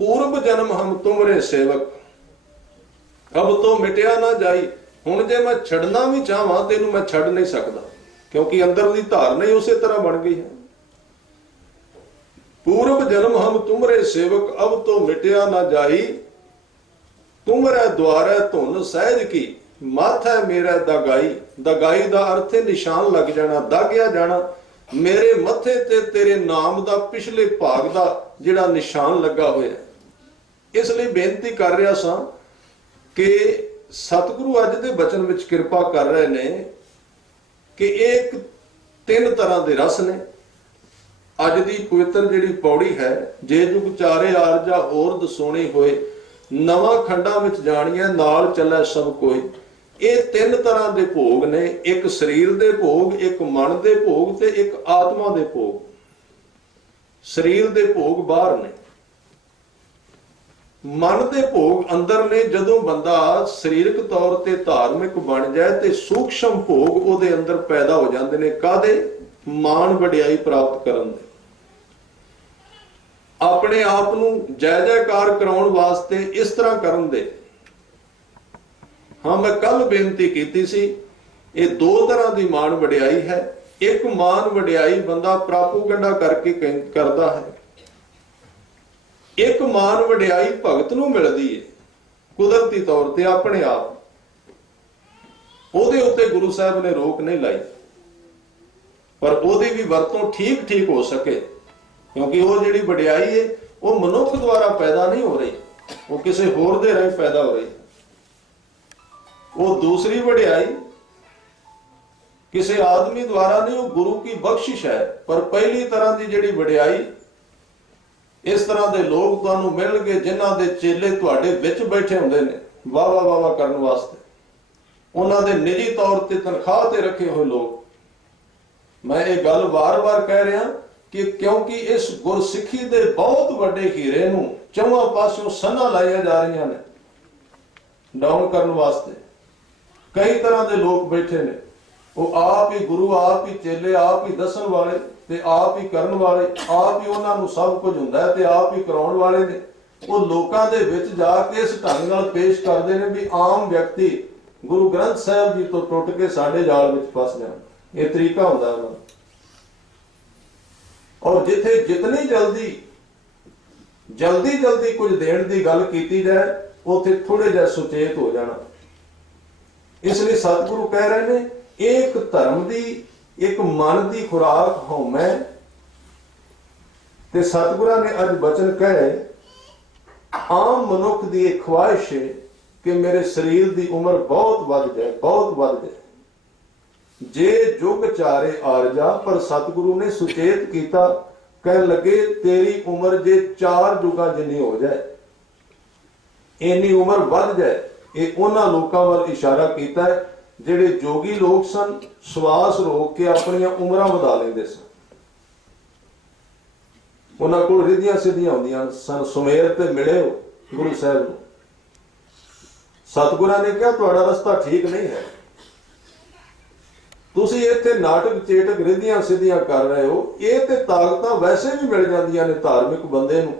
ਪੂਰਬ ਜਨਮ ਹਮ ਤੁਮਰੇ ਸੇਵਕ ਅਬ ਤੋਂ ਮਿਟਿਆ ਨਾ ਜਾਈ। ਹੁਣ ਜੇ ਮੈਂ ਛੱਡਣਾ ਵੀ ਚਾਹਾਂ ਤੈਨੂੰ ਮੈਂ ਛੱਡ ਨਹੀਂ ਸਕਦਾ, ਕਿਉਂਕਿ ਅੰਦਰ ਦੀ ਧਾਰਨਾ ਹੀ ਉਸੇ ਤਰ੍ਹਾਂ ਬਣ ਗਈ ਹੈ। ਪੂਰਬ ਜਨਮ ਹਮ ਤੁਮਰੇ ਸੇਵਕ ਅਬ ਤੋਂ ਮਿਟਿਆ ਨਾ ਜਾਈ, ਤੁਮਰੇ ਦੁਆਰੇ ਧੁਨ ਸਹਿਜ ਕੀ ਮੱਥ ਹੈ ਮੇਰਾ ਦਗਾਈ। ਦਗਾਈ ਦਾ ਅਰਥ ਹੈ ਨਿਸ਼ਾਨ ਲੱਗ ਜਾਣਾ, ਦਾਗਿਆ ਜਾਣਾ। ਮੇਰੇ ਮੱਥੇ ਤੇ ਤੇਰੇ ਨਾਮ ਦਾ ਪਿਛਲੇ ਭਾਗ ਦਾ ਜਿਹੜਾ ਨਿਸ਼ਾਨ ਲੱਗਾ ਹੋਇਆ। ਇਸ ਲਈ ਬੇਨਤੀ ਕਰ ਰਿਹਾ ਸਾਂ ਕਿ ਸਤਿਗੁਰੂ ਅੱਜ ਦੇ ਬਚਨ ਵਿੱਚ ਕਿਰਪਾ ਕਰ ਰਹੇ ਨੇ ਕਿ ਇਹ 3 ਤਰ੍ਹਾਂ ਦੇ ਰਸ ਨੇ। ਅੱਜ ਦੀ ਪਵਿੱਤਰ ਜਿਹੜੀ ਪੌੜੀ ਹੈ, ਜੇ ਜੁਗ ਚਾਰੇ ਆਰਜਾ ਹੋਰ ਦਸੋਣੀ ਹੋਏ, ਨਵਾਂ ਖੰਡਾਂ ਵਿੱਚ ਜਾਣੀਆਂ ਨਾਲ ਚੱਲੇ ਸਭ ਕੋਈ। ਇਹ 3 ਤਰ੍ਹਾਂ ਦੇ ਭੋਗ ਨੇ, ਇੱਕ ਸਰੀਰ ਦੇ ਭੋਗ, ਇੱਕ ਮਨ ਦੇ ਭੋਗ ਤੇ ਇੱਕ ਆਤਮਾ ਦੇ ਭੋਗ। ਸਰੀਰ ਦੇ ਭੋਗ ਬਾਹਰ ਨੇ, ਮਨ ਦੇ ਭੋਗ ਅੰਦਰ ਨੇ। ਜਦੋਂ ਬੰਦਾ ਸਰੀਰਕ ਤੌਰ ਤੇ ਧਾਰਮਿਕ ਬਣ ਜਾਏ ਤੇ ਸੂਖਸ਼ਮ ਭੋਗ ਉਹਦੇ ਅੰਦਰ ਪੈਦਾ ਹੋ ਜਾਂਦੇ ਨੇ। ਕਾਹਦੇ? ਮਾਣ ਵਡਿਆਈ ਪ੍ਰਾਪਤ ਕਰਨ ਦੇ, ਆਪਣੇ ਆਪ ਨੂੰ ਜੈ ਜੈਕਾਰ ਕਰਾਉਣ ਵਾਸਤੇ ਇਸ ਤਰ੍ਹਾਂ ਕਰਨ ਦੇ। ਹਾਂ, ਮੈਂ ਕੱਲ ਬੇਨਤੀ ਕੀਤੀ ਸੀ, ਇਹ 2 ਤਰ੍ਹਾਂ ਦੀ ਮਾਣ ਵਡਿਆਈ ਹੈ। ਇੱਕ ਮਾਣ ਵਡਿਆਈ ਬੰਦਾ ਪ੍ਰਾਪੂਗੰਡਾ ਕਰਕੇ ਕਰਦਾ ਹੈ, ਇੱਕ ਮਾਣ ਵਡਿਆਈ ਭਗਤ ਨੂੰ ਮਿਲਦੀ ਹੈ ਕੁਦਰਤੀ ਤੌਰ ਤੇ ਆਪਣੇ ਆਪ। ਉਹਦੇ ਉੱਤੇ ਗੁਰੂ ਸਾਹਿਬ ਨੇ ਰੋਕ ਨਹੀਂ ਲਾਈ, ਪਰ ਉਹਦੀ ਵੀ ਵਰਤੋਂ ਠੀਕ ਠੀਕ ਹੋ ਸਕੇ, ਕਿਉਂਕਿ ਉਹ ਜਿਹੜੀ ਵਡਿਆਈ ਹੈ ਉਹ ਮਨੁੱਖ ਦੁਆਰਾ ਪੈਦਾ ਨਹੀਂ ਹੋ ਰਹੀ, ਉਹ ਕਿਸੇ ਹੋਰ ਦੇ ਰਾਹੀਂ ਪੈਦਾ ਹੋ ਰਹੀ। ਉਹ ਦੂਸਰੀ ਵਡਿਆਈ ਕਿਸੇ ਆਦਮੀ ਦੁਆਰਾ ਨਹੀਂ, ਉਹ ਗੁਰੂ ਕੀ ਬਖਸ਼ਿਸ਼ ਹੈ। ਪਰ ਪਹਿਲੀ ਤਰ੍ਹਾਂ ਦੀ ਜਿਹੜੀ ਵਡਿਆਈ, ਇਸ ਤਰ੍ਹਾਂ ਦੇ ਲੋਕ ਤੁਹਾਨੂੰ ਮਿਲਣਗੇ ਜਿਨ੍ਹਾਂ ਦੇ ਚੇਲੇ ਤੁਹਾਡੇ ਵਿੱਚ ਬੈਠੇ ਹੁੰਦੇ ਨੇ ਵਾਹ ਵਾਹ ਵਾਹ ਕਰਨ ਵਾਸਤੇ, ਉਹਨਾਂ ਦੇ ਨਿੱਜੀ ਤੌਰ ਤੇ ਤਨਖਾਹ ਤੇ ਰੱਖੇ ਹੋਏ ਲੋਕ। ਮੈਂ ਇਹ ਗੱਲ ਵਾਰ-ਵਾਰ ਕਹਿ ਰਿਹਾ ਕਿ ਕਿਉਂਕਿ ਇਸ ਗੁਰਸਿੱਖੀ ਦੇ ਬਹੁਤ ਵੱਡੇ ਹੀਰੇ ਨੂੰ ਚੌਹਾਂ ਪਾਸਿਓਂ ਸਨਾਂ ਲਾਈਆਂ ਜਾ ਰਹੀਆਂ ਨੇ ਡਾਊਨ ਕਰਨ ਵਾਸਤੇ। ਕਈ ਤਰ੍ਹਾਂ ਦੇ ਲੋਕ ਬੈਠੇ ਨੇ, ਉਹ ਆਪ ਹੀ ਗੁਰੂ, ਆਪ ਹੀ ਚੇਲੇ, ਆਪ ਹੀ ਦੱਸਣ ਵਾਲੇ ਤੇ ਆਪ ਹੀ ਕਰਨ ਵਾਲੇ, ਆਪ ਹੀ ਉਹਨਾਂ ਨੂੰ ਸਭ ਕੁਝ ਹੁੰਦਾ ਹੈ ਤੇ ਆਪ ਹੀ ਕਰਾਉਣ ਵਾਲੇ ਨੇ। ਉਹ ਲੋਕਾਂ ਦੇ ਵਿੱਚ ਜਾ ਕੇ ਇਸ ਢੰਗ ਨਾਲ ਪੇਸ਼ ਕਰਦੇ ਨੇ ਵੀ ਆਮ ਵਿਅਕਤੀ ਗੁਰੂ ਗ੍ਰੰਥ ਸਾਹਿਬ ਜੀ ਤੋਂ ਟੁੱਟ ਕੇ ਸਾਡੇ ਜਾਲ ਵਿੱਚ ਫਸ ਜਾਣ। ਇਹ ਤਰੀਕਾ ਹੁੰਦਾ ਉਹਨਾਂ ਦਾ। ਔਰ ਜਿੱਥੇ ਜਿਤਨੀ ਜਲਦੀ ਕੁਝ ਦੇਣ ਦੀ ਗੱਲ ਕੀਤੀ ਜਾਏ, ਉੱਥੇ ਥੋੜੇ ਜਿਹਾ ਸੁਚੇਤ ਹੋ ਜਾਣਾ। ਇਸ ਲਈ ਸਤਿਗੁਰੂ ਕਹਿ ਰਹੇ ਨੇ ਇੱਕ ਧਰਮ ਦੀ, ਇੱਕ ਮਨ ਦੀ ਖੁਰਾਕ ਹਉਮੈ। ਤੇ ਸਤਿਗੁਰਾਂ ਨੇ ਅੱਜ ਬਚਨ ਕਹੇ, ਆਮ ਮਨੁੱਖ ਦੀ ਇਹ ਖੁਆਇਸ਼ ਹੈ ਕਿ ਮੇਰੇ ਸਰੀਰ ਦੀ ਉਮਰ ਬਹੁਤ ਵੱਧ ਜਾਏ, ਬਹੁਤ ਵੱਧ ਜਾਏ। ਜੇ ਜੁਗ ਚਾਰੇ ਆਰਜਾ, ਪਰ ਸਤਿਗੁਰੂ ਨੇ ਸੁਚੇਤ ਕੀਤਾ ਕਹਿਣ ਲੱਗੇ ਤੇਰੀ ਉਮਰ ਜੇ 4 ਯੁੱਗਾਂ ਜਿੰਨੀ ਹੋ ਜਾਏ, ਇੰਨੀ ਉਮਰ ਵੱਧ ਜਾਏ। ਇਹ ਉਹਨਾਂ ਲੋਕਾਂ ਵੱਲ ਇਸ਼ਾਰਾ ਕੀਤਾ ਹੈ ਜਿਹੜੇ ਜੋਗੀ ਲੋਕ ਸਨ, ਸਵਾਸ ਰੋਕ ਕੇ ਆਪਣੀਆਂ ਉਮਰਾਂ ਵਧਾ ਲੈਂਦੇ ਸਨ। ਉਹਨਾਂ ਕੋਲ ਰਿੱਧੀਆਂ ਸਿੱਧੀਆਂ ਹੁੰਦੀਆਂ ਸਨ। ਸੁਮੇਰ ਤੇ ਮਿਲੇ ਗੁਰੂ ਸਾਹਿਬ ਨੂੰ, ਸਤਿਗੁਰਾਂ ਨੇ ਕਿਹਾ ਤੁਹਾਡਾ ਰਸਤਾ ਠੀਕ ਨਹੀਂ ਹੈ, ਤੁਸੀਂ ਇੱਥੇ ਨਾਟਕ ਚੇਟਕ ਰਿੱਧੀਆਂ ਸਿੱਧੀਆਂ ਕਰ ਰਹੇ ਹੋ। ਇਹ ਤੇ ਤਾਕਤਾਂ ਵੈਸੇ ਵੀ ਮਿਲ ਜਾਂਦੀਆਂ ਨੇ ਧਾਰਮਿਕ ਬੰਦੇ ਨੂੰ,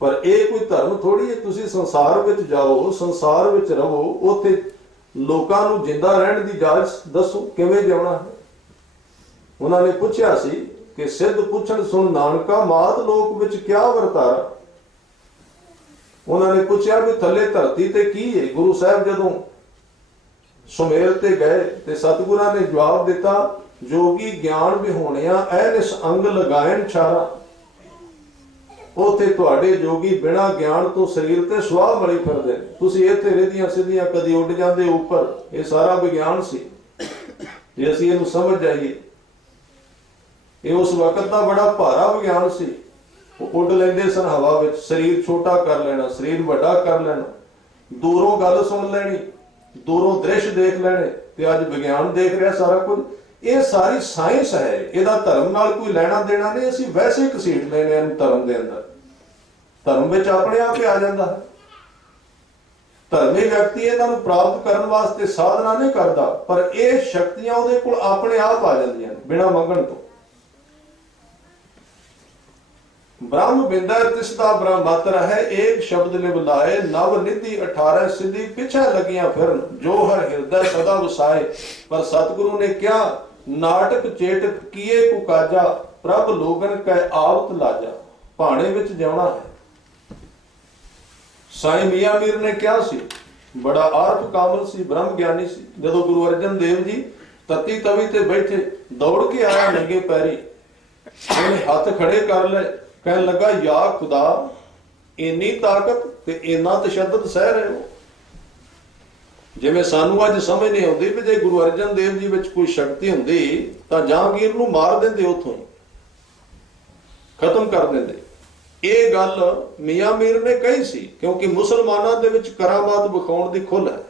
ਪਰ ਇਹ ਕੋਈ ਧਰਮ ਥੋੜੀ ਹੈ। ਤੁਸੀਂ ਸੰਸਾਰ ਵਿੱਚ ਜਾਓ, ਸੰਸਾਰ ਵਿੱਚ ਰਹੋ, ਉੱਥੇ ਲੋਕਾਂ ਨੂੰ ਜਿੰਦਾ ਰਹਿਣ ਦੀ ਜਾਚ ਦੱਸੋ ਕਿਵੇਂ ਜਿਉਣਾ ਹੈ। ਉਹਨਾਂ ਨੇ ਪੁੱਛਿਆ ਸੀ ਕਿ ਸਿੱਧ ਪੁੱਛਣ ਸੁਣ ਨਾਨਕਾ, ਮਾਤ ਲੋਕ ਵਿੱਚ ਕਿਆ ਵਰਤਾਰਾ। ਉਹਨਾਂ ਨੇ ਪੁੱਛਿਆ ਵੀ ਥੱਲੇ ਧਰਤੀ ਤੇ ਕੀ ਹੈ। ਗੁਰੂ ਸਾਹਿਬ ਜਦੋਂ ਸੁਮੇਰ ਤੇ ਗਏ ਤੇ ਸਤਿਗੁਰਾਂ ਨੇ ਜਵਾਬ ਦਿੱਤਾ, ਜੋਗੀ ਗਿਆਨ ਵਿਹੋਣਿਆ ਐਨਿਸ ਅੰਗ ਲਗਾਇਣ ਛਾਰਾ। ਉੱਥੇ ਤੁਹਾਡੇ ਜੋਗੀ ਬਿਨਾਂ ਗਿਆਨ ਤੋਂ ਸਰੀਰ ਤੇ ਸੁਆਹ ਮਲੀ ਫਿਰਦੇ ਨੇ। ਤੁਸੀਂ ਇੱਥੇ ਰਿੱਧੀਆਂ ਸਿੱਧੀਆਂ ਕਦੀ ਉੱਡ ਜਾਂਦੇ ਉੱਪਰ। ਇਹ ਸਾਰਾ ਵਿਗਿਆਨ ਸੀ। ਜੇ ਅਸੀਂ ਇਹਨੂੰ ਸਮਝ ਜਾਈਏ, ਇਹ ਉਸ ਵਕਤ ਦਾ ਬੜਾ ਭਾਰਾ ਵਿਗਿਆਨ ਸੀ। ਉਹ ਉੱਡ ਲੈਂਦੇ ਸਨ ਹਵਾ ਵਿੱਚ, ਸਰੀਰ ਛੋਟਾ ਕਰ ਲੈਣਾ, ਸਰੀਰ ਵੱਡਾ ਕਰ ਲੈਣਾ, ਦੂਰੋਂ ਗੱਲ ਸੁਣ ਲੈਣੀ, ਦੂਰੋਂ ਦ੍ਰਿਸ਼ ਦੇਖ ਲੈਣੇ। ਤੇ ਅੱਜ ਵਿਗਿਆਨ ਦੇਖ ਰਿਹਾ ਸਾਰਾ ਕੁਝ। ਇਹ ਸਾਰੀ ਸਾਇੰਸ ਹੈ, ਇਹਦਾ ਧਰਮ ਨਾਲ ਕੋਈ ਲੈਣਾ ਦੇਣਾ ਨਹੀਂ। ਅਸੀਂ ਵੈਸੇ ਘਸੀਟ ਲੈਣੇ ਇਹਨੂੰ ਧਰਮ ਦੇ ਅੰਦਰ। ਧਰਮ ਵਿੱਚ ਆਪਣੇ ਆਪ ਹੀ ਆ ਜਾਂਦਾ ਹੈ। ਧਰਮੀ ਵਿਅਕਤੀ ਇਹਨਾਂ ਨੂੰ ਪ੍ਰਾਪਤ ਕਰਨ ਵਾਸਤੇ ਸਾਧਨਾ ਨਹੀਂ ਕਰਦਾ, ਪਰ ਇਹ ਸ਼ਕਤੀਆਂ ਉਹਦੇ ਕੋਲ ਆਪਣੇ ਆਪ ਆ ਜਾਂਦੀਆਂ ਨੇ ਬਿਨਾਂ ਮੰਗਣ ਤੋਂ। ब्रह्म बिंदर तिसदा ब्रह्मात्र है, एक शब्द लिव लाए, नव निधि 18 सिद्धि पिछे लगियां फिरन, जो हर हृदय सदा वसाए। पर सतगुरु ने क्या नाटक चेटक किए कुकाजा, प्रभ लोगन कै आवत लाजा। भाणे विच जिउणा है। साईं मियां मीर ने क्या सी, बड़ा आर्फ कामल सी, ब्रह्म ज्ञानी सी। जदों गुरु अर्जन देव जी तत्ती तवी ते बैठे, दौड़ के आया नंगे पैरी, उन्हें हाथ खड़े कर ले, कहने लगा या खुदा इन्नी ताकत ते इन्ना तशद्दद सह रहे हो। जिवें सानू अज समझ नहीं आउंदी भी जे गुरु अर्जन देव जी विच कोई शक्ति हुंदी तां जहांगीर नूं मार दिंदे, उत्थों खत्म कर दिंदे। ये गल मियां मीर ने कही सी, क्योंकि मुसलमानां दे विच करामात विखाउण दी खुल है।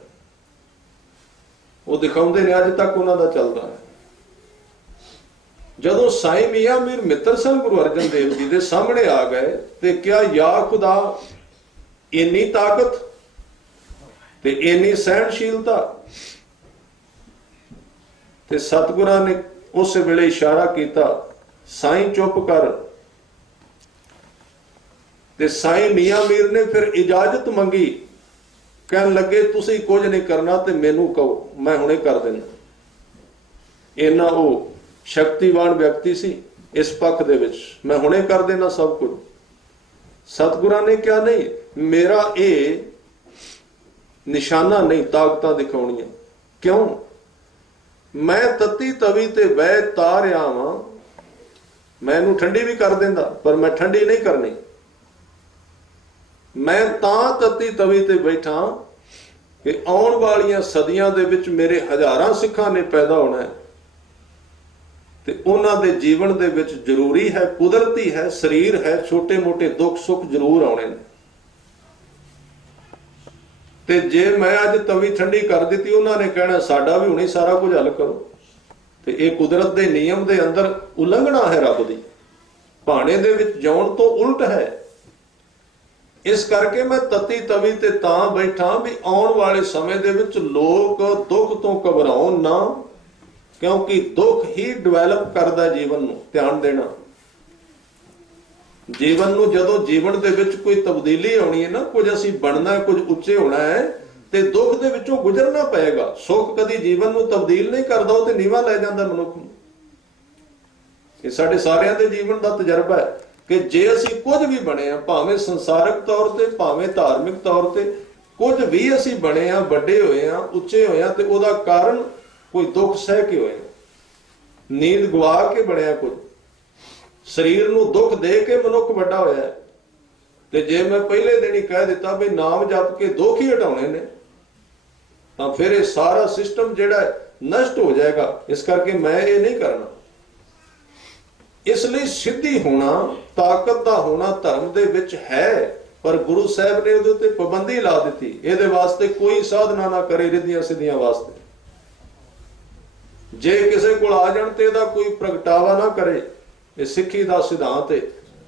वो दिखाउंदे ने, अज तक उन्हां दा चलदा है। जदों साईं मियां मीर मित्र सन गुरु अर्जन देव जी दे सामने आ गए ते क्या या खुदा इन्नी ताकत ते इन्नी सहनशीलता। ते सतगुरां ने उस वेले इशारा किया, साईं चुप कर। ते साईं मियां मीर ने फिर इजाजत मंगी, कहन लगे तुसी कुछ नहीं करना ते मैनू कहो, मैं हुणे कर देना। इन्ना वो शक्तिवान व्यक्ति सी इस पक्ष दे विच, मैं हुणे कर देना सब कुछ। सतगुरां ने क्या नहीं, मेरा ये निशाना नहीं ताकतां दिखाउणियां। क्यों? मैं तत्ती तवी ते बह तारिया वां, मैं इहनूं ठंडी भी कर देंदा, पर मैं ठंडी नहीं करनी। मैं तां तत्ती तवी ते बैठा कि आउण वालियां सदियां दे विच मेरे हज़ारां सिखां ने पैदा होना है ते उन्हां दे जीवन दे विच जरूरी है, कुदरती है, शरीर है, छोटे मोटे दुख सुख जरूर आने ने। ते जे मैं अज तवी ठंडी कर दी, उन्होंने कहना साडा भी हुणे सारा कुछ हल करो। ते ये कुदरत के नियम के अंदर उलंघना है रब दी, भाणे दे विच जाउण तो उल्ट है। इस करके मैं तत्ती तवी ते तां बैठा भी आउण वाले समय दे विच लोग दुख तो घबराउण ना, क्योंकि दुख ही डिवेलप करता जीवन नूं। ध्यान देना, जीवन नूं जदों जीवन दे विच कोई तब्दीली आउणी है ना, कुछ असीं बनना है, कुछ उच्चे होना है, ते दुख दे विचों गुजरना पएगा। सुख कदी जीवन नूं तब्दील नहीं करदा, वो ते नीवा लै जांदा मनुख नूं। ये साडे सारिਆਂ दे जीवन दा तजर्बा है कि जे असीं कुछ भी बने आ, भावें संसारक तौर ते भावें धार्मिक तौर ते कुछ भी असीं बने आ, वड्डे होए आ, उच्चे होए आ, ते ओहदा कारण कोई दुख सह के होए, नींद गवा के बनया, कुछ शरीर नूं दुख दे के मनुख वड्डा होया। ते जे मैं पहले दिन ही कह दिता भी नाम जप के दुख ही हटाने ने, तो फिर ये सारा सिस्टम जिहड़ा नष्ट हो जाएगा। इस करके मैं ये नहीं करना। इसलिए सिद्धि होना, ताकत का होना धर्म दे विच है, पर गुरु साहब ने उहदे ते पाबंदी ला दी। इहदे वास्ते कोई साधना ना करे रिद्धियां सिद्धियां वास्ते। जे किसी को आ जाण ते इहदा कोई प्रगटावा ना करे, ये सिੱਖੀ ਦਾ सिद्धांत है,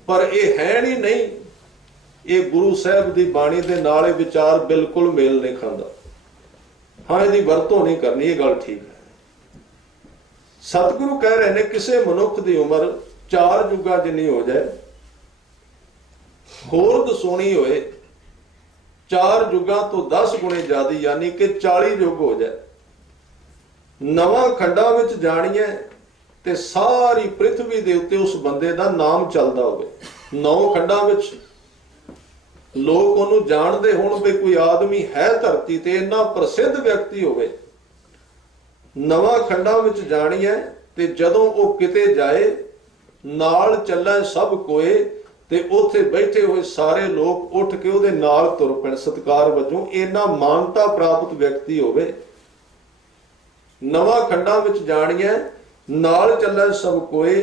पर यह है नहीं। ये गुरु साहब की बाणी के नाल विचार बिल्कुल मेल नहीं खाता। हाँ, इसकी वरतों नहीं करनी, ये गल ठीक है। सतगुरु कह रहे ने किसी मनुख की उम्र 4 युगां जिन्नी हो जाए, होर सोनी होए 4 युगां तो 10 गुणे ज्यादा, यानी कि 40 युग हो जाए, नवां खंडा विच जाणीए ते सारी पृथ्वी दे उत्ते उस बंदे दा नाम चलदा होवे। 9 खंडां विच लोग ਉਹਨੂੰ ਜਾਣਦੇ ਹੋਣ ਵੀ ਕੋਈ ਆਦਮੀ ਹੈ ਧਰਤੀ ਤੇ ਇੰਨਾ ਪ੍ਰਸਿੱਧ ਵਿਅਕਤੀ ਹੋਵੇ। ਨਵਾਂ ਖੰਡਾਂ ਵਿੱਚ ਜਾਣੀਏ ਤੇ ਜਦੋਂ ਉਹ ਕਿਤੇ ਜਾਏ, ਨਾਲ ਚੱਲੇ ਸਭ ਕੋਏ, ਤੇ ਉੱਥੇ ਬੈਠੇ ਹੋਏ ਸਾਰੇ ਲੋਕ ਉੱਠ ਕੇ ਉਹਦੇ ਨਾਲ ਤੁਰ ਪੈਣ ਸਤਿਕਾਰ ਵਜੋਂ। ਇੰਨਾ ਮਾਨਤਾ ਪ੍ਰਾਪਤ ਵਿਅਕਤੀ ਹੋਵੇ। ਨਵਾਂ ਖੰਡਾਂ ਵਿੱਚ ਜਾਣੀਏ, ਨਾਲ ਚੱਲੇ ਸਭ ਕੋਏ,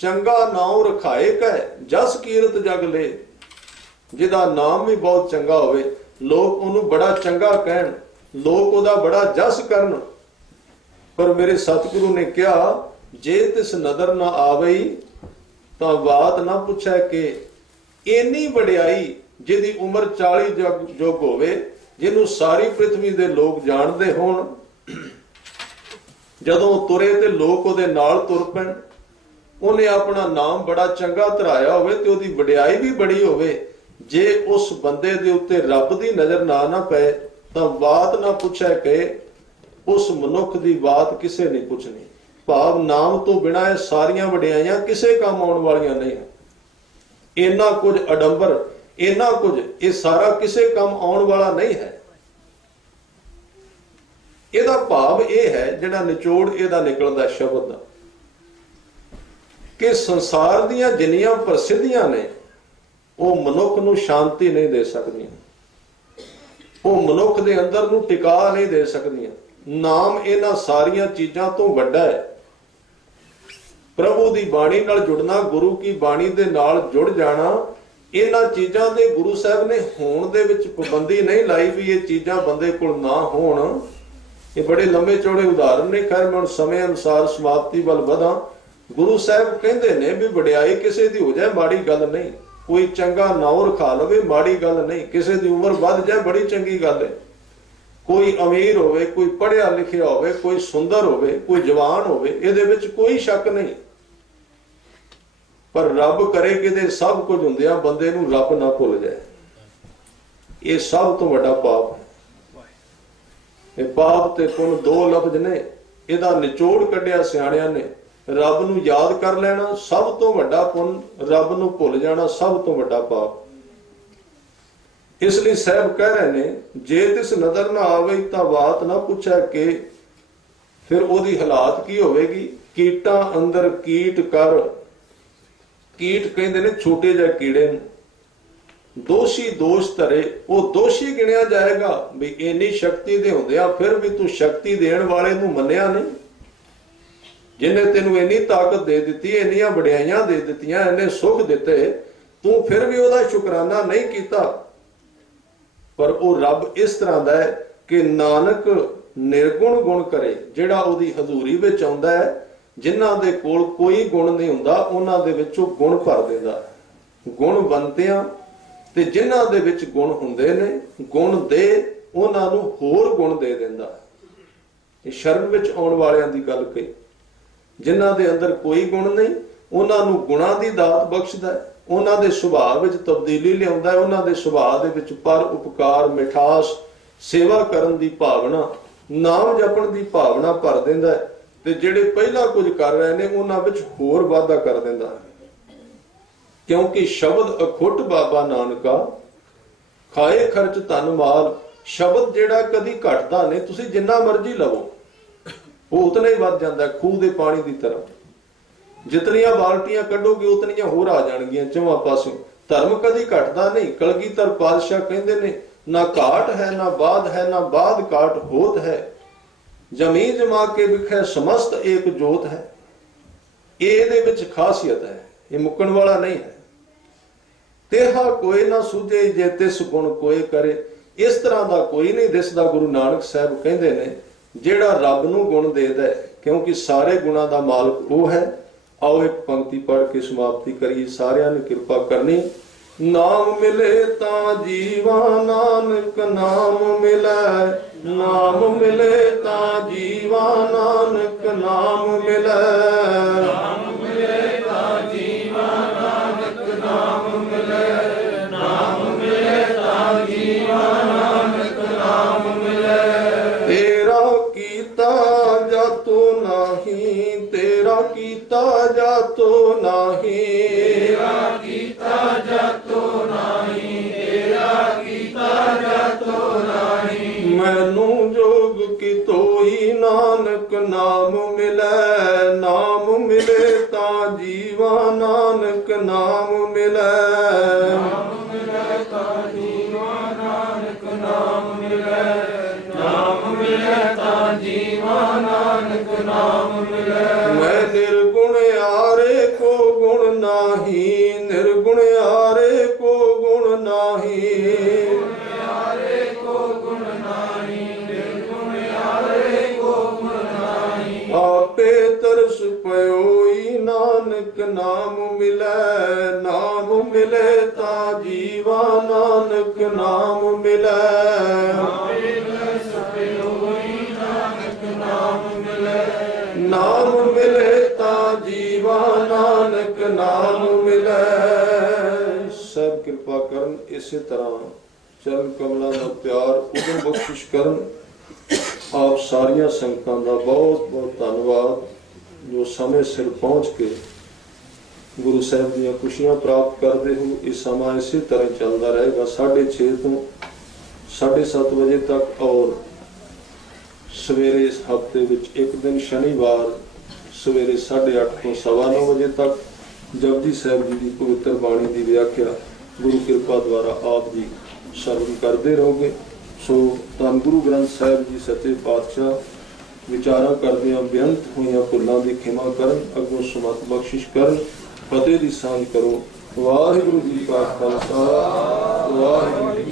ਚੰਗਾ ਨਾਉ ਰਖਾਏ ਕੈ, ਜਸ ਕੀਰਤ ਜਗ ਲੈ। जिहदा नाम भी बहुत चंगा होवे, लोग उन्होंने बड़ा चंगा कहन, लोग उहदा बड़ा जस करन। पर मेरे सतगुरु ने कहा, जे तिस नदर ना आवई तां बात ना पुछै कि इन्नी वडियाई जिहदी उम्र 40 युग होवे, जिन्हों सारी पृथ्वी दे लोग जानते होण, जदों तुरे ते लोग उहदे नाल तुर पैण, उहने अपना नाम बड़ा चंगा धराया होवे ते उहदी वडियाई भी बड़ी होवे। जे उस बंदे दे उत्ते रब दी नजर ना पए तां बात ना पुछे कि उस मनुख दी बात किसे नहीं पुछनी। भाव नाम तो बिना ये सारियां वडियाइयां किसे काम आउण वालियां नहीं है। इन्ना कुछ अडंबर, इन्ना कुछ ये सारा किसे काम आउण वाला नहीं है। इहदा भाव यह है, जिहड़ा निचोड़ इहदा निकलदा शब्द दा, कि संसार दीयां जिन्नियां प्रसिद्धियां ने वो मनुख नूं शांति नहीं दे सकदियां, वो मनुख दे अंदर नूं टिका नहीं दे सकदियां। नाम इन्हां सारियां चीजां तो वड्डा है। प्रभु दी बाणी नाल जुड़ना, गुरु की बाणी दे नाल जुड़ जाना, इन्हां चीजां दे गुरु साहब ने होण दे विच पाबंदी नहीं लाई भी ये चीजां बंदे कोल ना होण। ये बड़े लंबे चौड़े उदाहरण ने, खैर मैं समय अनुसार समाप्ति वल वधां। गुरु साहब कहंदे ने भी वडियाई किसे दी हो जाए माड़ी गल नहीं, कोई चंगा नाम रखा लवे माड़ी गल नहीं, किसी की उम्र बढ़ जाए बड़ी चंगी गल है। कोई अमीर होवे, कोई पढ़िया लिखिया होवे, कोई सुंदर होवे, कोई जवान होवे, इहदे विच कोई शक नहीं। पर रब करे कि सब कुछ हुंदियां बंदे नूं रब ना भुल जाए, ये सब तो वड्डा पाप है। ये पाप ते पुन 2 लफ्ज ने, इहदा निचोड़ कढिया सियाणियां ने। रब नूं याद कर लेना सब तो वड्डा पुन, रब नूं भुल जाना सब तो वड्डा पाप। इसलिए साहब कह रहे ने, जे तिस नदर ना आवे तां बात ना पुछे कि फिर ओदी हालात की होवेगी। कीटां अंदर कीट कर, कीट कहंदे ने छोटे जिहे कीड़े नूं। दोषी दोष धरे, वो दोषी गिणिया जाएगा भी इन्नी शक्ति दे हुंदिया फिर भी तू शक्ति देण वाले नूं मन्निया नहीं, जिन्हें तेनू इन्नी ताकत दे दी, इन्नियां वडियाइयां दे दित्तियां, इन्ने सुख दिते, तू फिर भी ओहदा शुकराना नहीं कीता। पर वो रब इस तरह दा है कि नानक निर्गुण गुण करे, जिहड़ा ओहदी हजूरी विच आउंदा है। जिन्हां दे कोल कोई गुण नहीं हुंदा, उन्हां दे विचों गुण भर दिंदा है। गुणवंतियां ते जिन्हां दे विच गुण हुंदे ने, गुण दे उन्हां नूं होर गुण दे दिंदा है। ये शरण विच आउण वालियां दी गल कही। जिन्हां दे अंदर कोई गुण नहीं, उन्हां नूं गुणां दी दात बख्शदा है, उन्हां दे सुभाव विच तब्दीली लिआउंदा है, उन्हां दे सुभाव दे विच पर उपकार, मिठास, सेवा करन दी भावना, नाम जपण दी भावना भर दिंदा है। ते जिहड़े पहिला कुछ कर रहे ने उन्हां विच होर वाधा कर दिंदा है। क्योंकि शब्द अखुट बाबा नानका, खाए खर्च धन माल। शब्द जिहड़ा कदी घटदा नहीं, तुसीं जिन्ना मर्जी लवो वो उतना ही वध जाता है, खूह के पानी की तरह। जितनियां बाल्टियां कढोगे उतनियां होर आ जाणगियां चौहां पासों। धर्म कदी घटदा नहीं। कलगीधर पातशाह कहंदे ने, ना घाट है ना बाध है, ना बाध घाट होत है, जमी जमा के विखै समस्त एक जोत है। ਇਹਦੇ ਵਿੱਚ ਖਾਸੀਅਤ ਹੈ, ਇਹ ਮੁੱਕਣ ਵਾਲਾ ਨਹੀਂ ਹੈ। ਤੇਹਾ ਕੋਈ ਨਾ ਸੂਝੇ ਜੇ ਤਿਸ ਗੁਣ ਕੋਏ ਕਰੇ। ਇਸ ਤਰ੍ਹਾਂ ਦਾ ਕੋਈ ਨਹੀਂ ਦਿਸਦਾ। ਗੁਰੂ ਨਾਨਕ ਸਾਹਿਬ ਕਹਿੰਦੇ ਨੇ ਜਿਹੜਾ ਰੱਬ ਨੂੰ ਗੁਣ ਦੇਦਾ ਹੈ, ਕਿਉਂਕਿ ਸਾਰੇ ਗੁਣਾਂ ਦਾ ਮਾਲਕ ਉਹ ਹੈ। ਆਓ ਇੱਕ ਪੰਕਤੀ ਪੜ੍ਹ ਕੇ ਸਮਾਪਤੀ ਕਰੀਏ। ਸਾਰਿਆਂ ਨੇ ਕਿਰਪਾ ਕਰਨੀ। ਨਾਮ ਮਿਲੇ ਤਾਂ ਜੀਵਾ ਨਾਨਕ ਨਾਮ ਮਿਲੈ, ਨਾਮ ਮਿਲੇ ਤਾਂ ਜੀਵਾ ਨਾਨਕ ਨਾਮ ਮਿਲੈ, ਨਾਮ ਮਿਲੇ ਤਾਂ ਜੀਵਾ ਨਾਨਕ ਨਾਮ ਮਿਲੈ, ਨਾਮ ਮਿਲੇ ਤਾਂ ਜੀਵਾ ਨਾਨਕ ਨਾਮ ਮਿਲੈ। ਤੇਰਾ ਕੀਤਾ ਜਾਤੋ ਨਾਹੀ, ਤੇਰਾ ਕੀਤਾ ਜਾਤੋ ਨਾਹੀ, ਤੇਰਾ ਕੀਤਾ ਜਾਤੋ ਨਾਹੀ, ਤੇਰਾ ਕੀਤਾ ਜਾਤੋ ਨਾਹੀ। ਮੈਨੂੰ ਜੋਗ ਕੀ ਤੋਈ ਨਾਨਕ ਨਾਮ ਮਿਲੈ, ਨਾਮ ਮਿਲੇ ਤਾਂ ਜੀਵਾ ਨਾਨਕ ਨਾਮ ਮਿਲੈ, ਨਾਮ ਮਿਲੇ ਤਾਂ ਜੀਵਾ ਨਾਨਕ ਨਾਮ ਮਿਲੈ, ਨਾਮ ਮਿਲੇ ਤਾਂ ਜੀਵਾ ਨਾਨਕ ਨਾਮ ਮਿਲੈ। ਮੈਂ ਨਿਰਗੁਣ ਆਰੇ ਕੋ ਗੁਣ ਨਾਹੀ, ਨਿਰਗੁਣ ਆਰੇ ਕੋ ਗੁਣ ਨਾਹੀ, ਆਰੇ ਕੋ ਗੁਣ ਨਾਹੀ, ਨਿਰਗੁਣ ਆਰੇ ਕੋ ਗੁਣ ਨਾਹੀ। ਆਪੇ ਤਰਸ ਪਇਓਈ ਨਾਨਕ ਨਾਮ ਮਿਲੈ, ਨਾਮ ਮਿਲੇ ਤਾਂ ਜੀਵਾ ਨਾਨਕ ਨਾਮ ਮਿਲੈ, ਆਪੇ ਤਰਸ ਪਇਓਈ ਨਾਨਕ ਨਾਮ ਮਿਲੈ, ਨਾਮ ਮਿਲੇ ਤਾਂ ਜੀਵਾ ਨਾਨਕ ਨਾਮ ਮਿਲੈ। ਸਭ ਕਿਰਪਾ ਕਰਨ। ਇਸੇ ਤਰ੍ਹਾਂ ਚਰਨ ਕਮਲਾਂ ਦਾ ਪਿਆਰ ਉਦੋਂ ਬਖਸ਼ਿਸ਼ ਕਰਨ। ਆਪ ਸਾਰੀਆਂ ਸੰਗਤਾਂ ਦਾ ਬਹੁਤ ਬਹੁਤ ਧੰਨਵਾਦ ਜੋ ਸਮੇਂ ਸਿਰ ਪਹੁੰਚ ਕੇ ਗੁਰੂ ਸਾਹਿਬ ਦੀਆਂ ਖੁਸ਼ੀਆਂ ਪ੍ਰਾਪਤ ਕਰਦੇ ਹੋ। ਇਹ ਸਮਾਂ ਇਸੇ ਤਰ੍ਹਾਂ ਚੱਲਦਾ ਰਹੇਗਾ 6:30 ਤੋਂ 7:30 ਵਜੇ ਤੱਕ। ਔਰ ਸਵੇਰੇ ਇਸ ਹਫ਼ਤੇ ਵਿੱਚ ਇੱਕ ਦਿਨ ਸ਼ਨੀਵਾਰ ਸਵੇਰੇ 8:30 ਤੋਂ 9:15 ਵਜੇ ਤੱਕ ਜਪਜੀ ਸਾਹਿਬ ਜੀ ਦੀ ਪਵਿੱਤਰ ਬਾਣੀ ਦੀ ਵਿਆਖਿਆ ਗੁਰੂ ਕਿਰਪਾ ਦੁਆਰਾ ਆਪ ਜੀ ਸਰਵਣ ਕਰਦੇ ਰਹੋਗੇ। ਸੋ ਧੰਨ ਗੁਰੂ ਗ੍ਰੰਥ ਸਾਹਿਬ ਜੀ ਸੱਚੇ ਪਾਤਸ਼ਾਹ ਵਿਚਾਰਾਂ ਕਰਦਿਆਂ ਬੇਅੰਤ ਹੋਈਆਂ ਭੁੱਲਾਂ ਦੀ ਖਿਮਾ ਕਰਨ, ਅੱਗੋਂ ਸਮਤ ਬਖਸ਼ਿਸ਼ ਕਰਨ, ਫਤਿਹ ਦੀ ਸਾਂਝ ਕਰੋ। ਵਾਹਿਗੁਰੂ ਜੀ ਕਾ ਖਾਲਸਾ, ਵਾਹਿਗੁਰੂ ਜੀ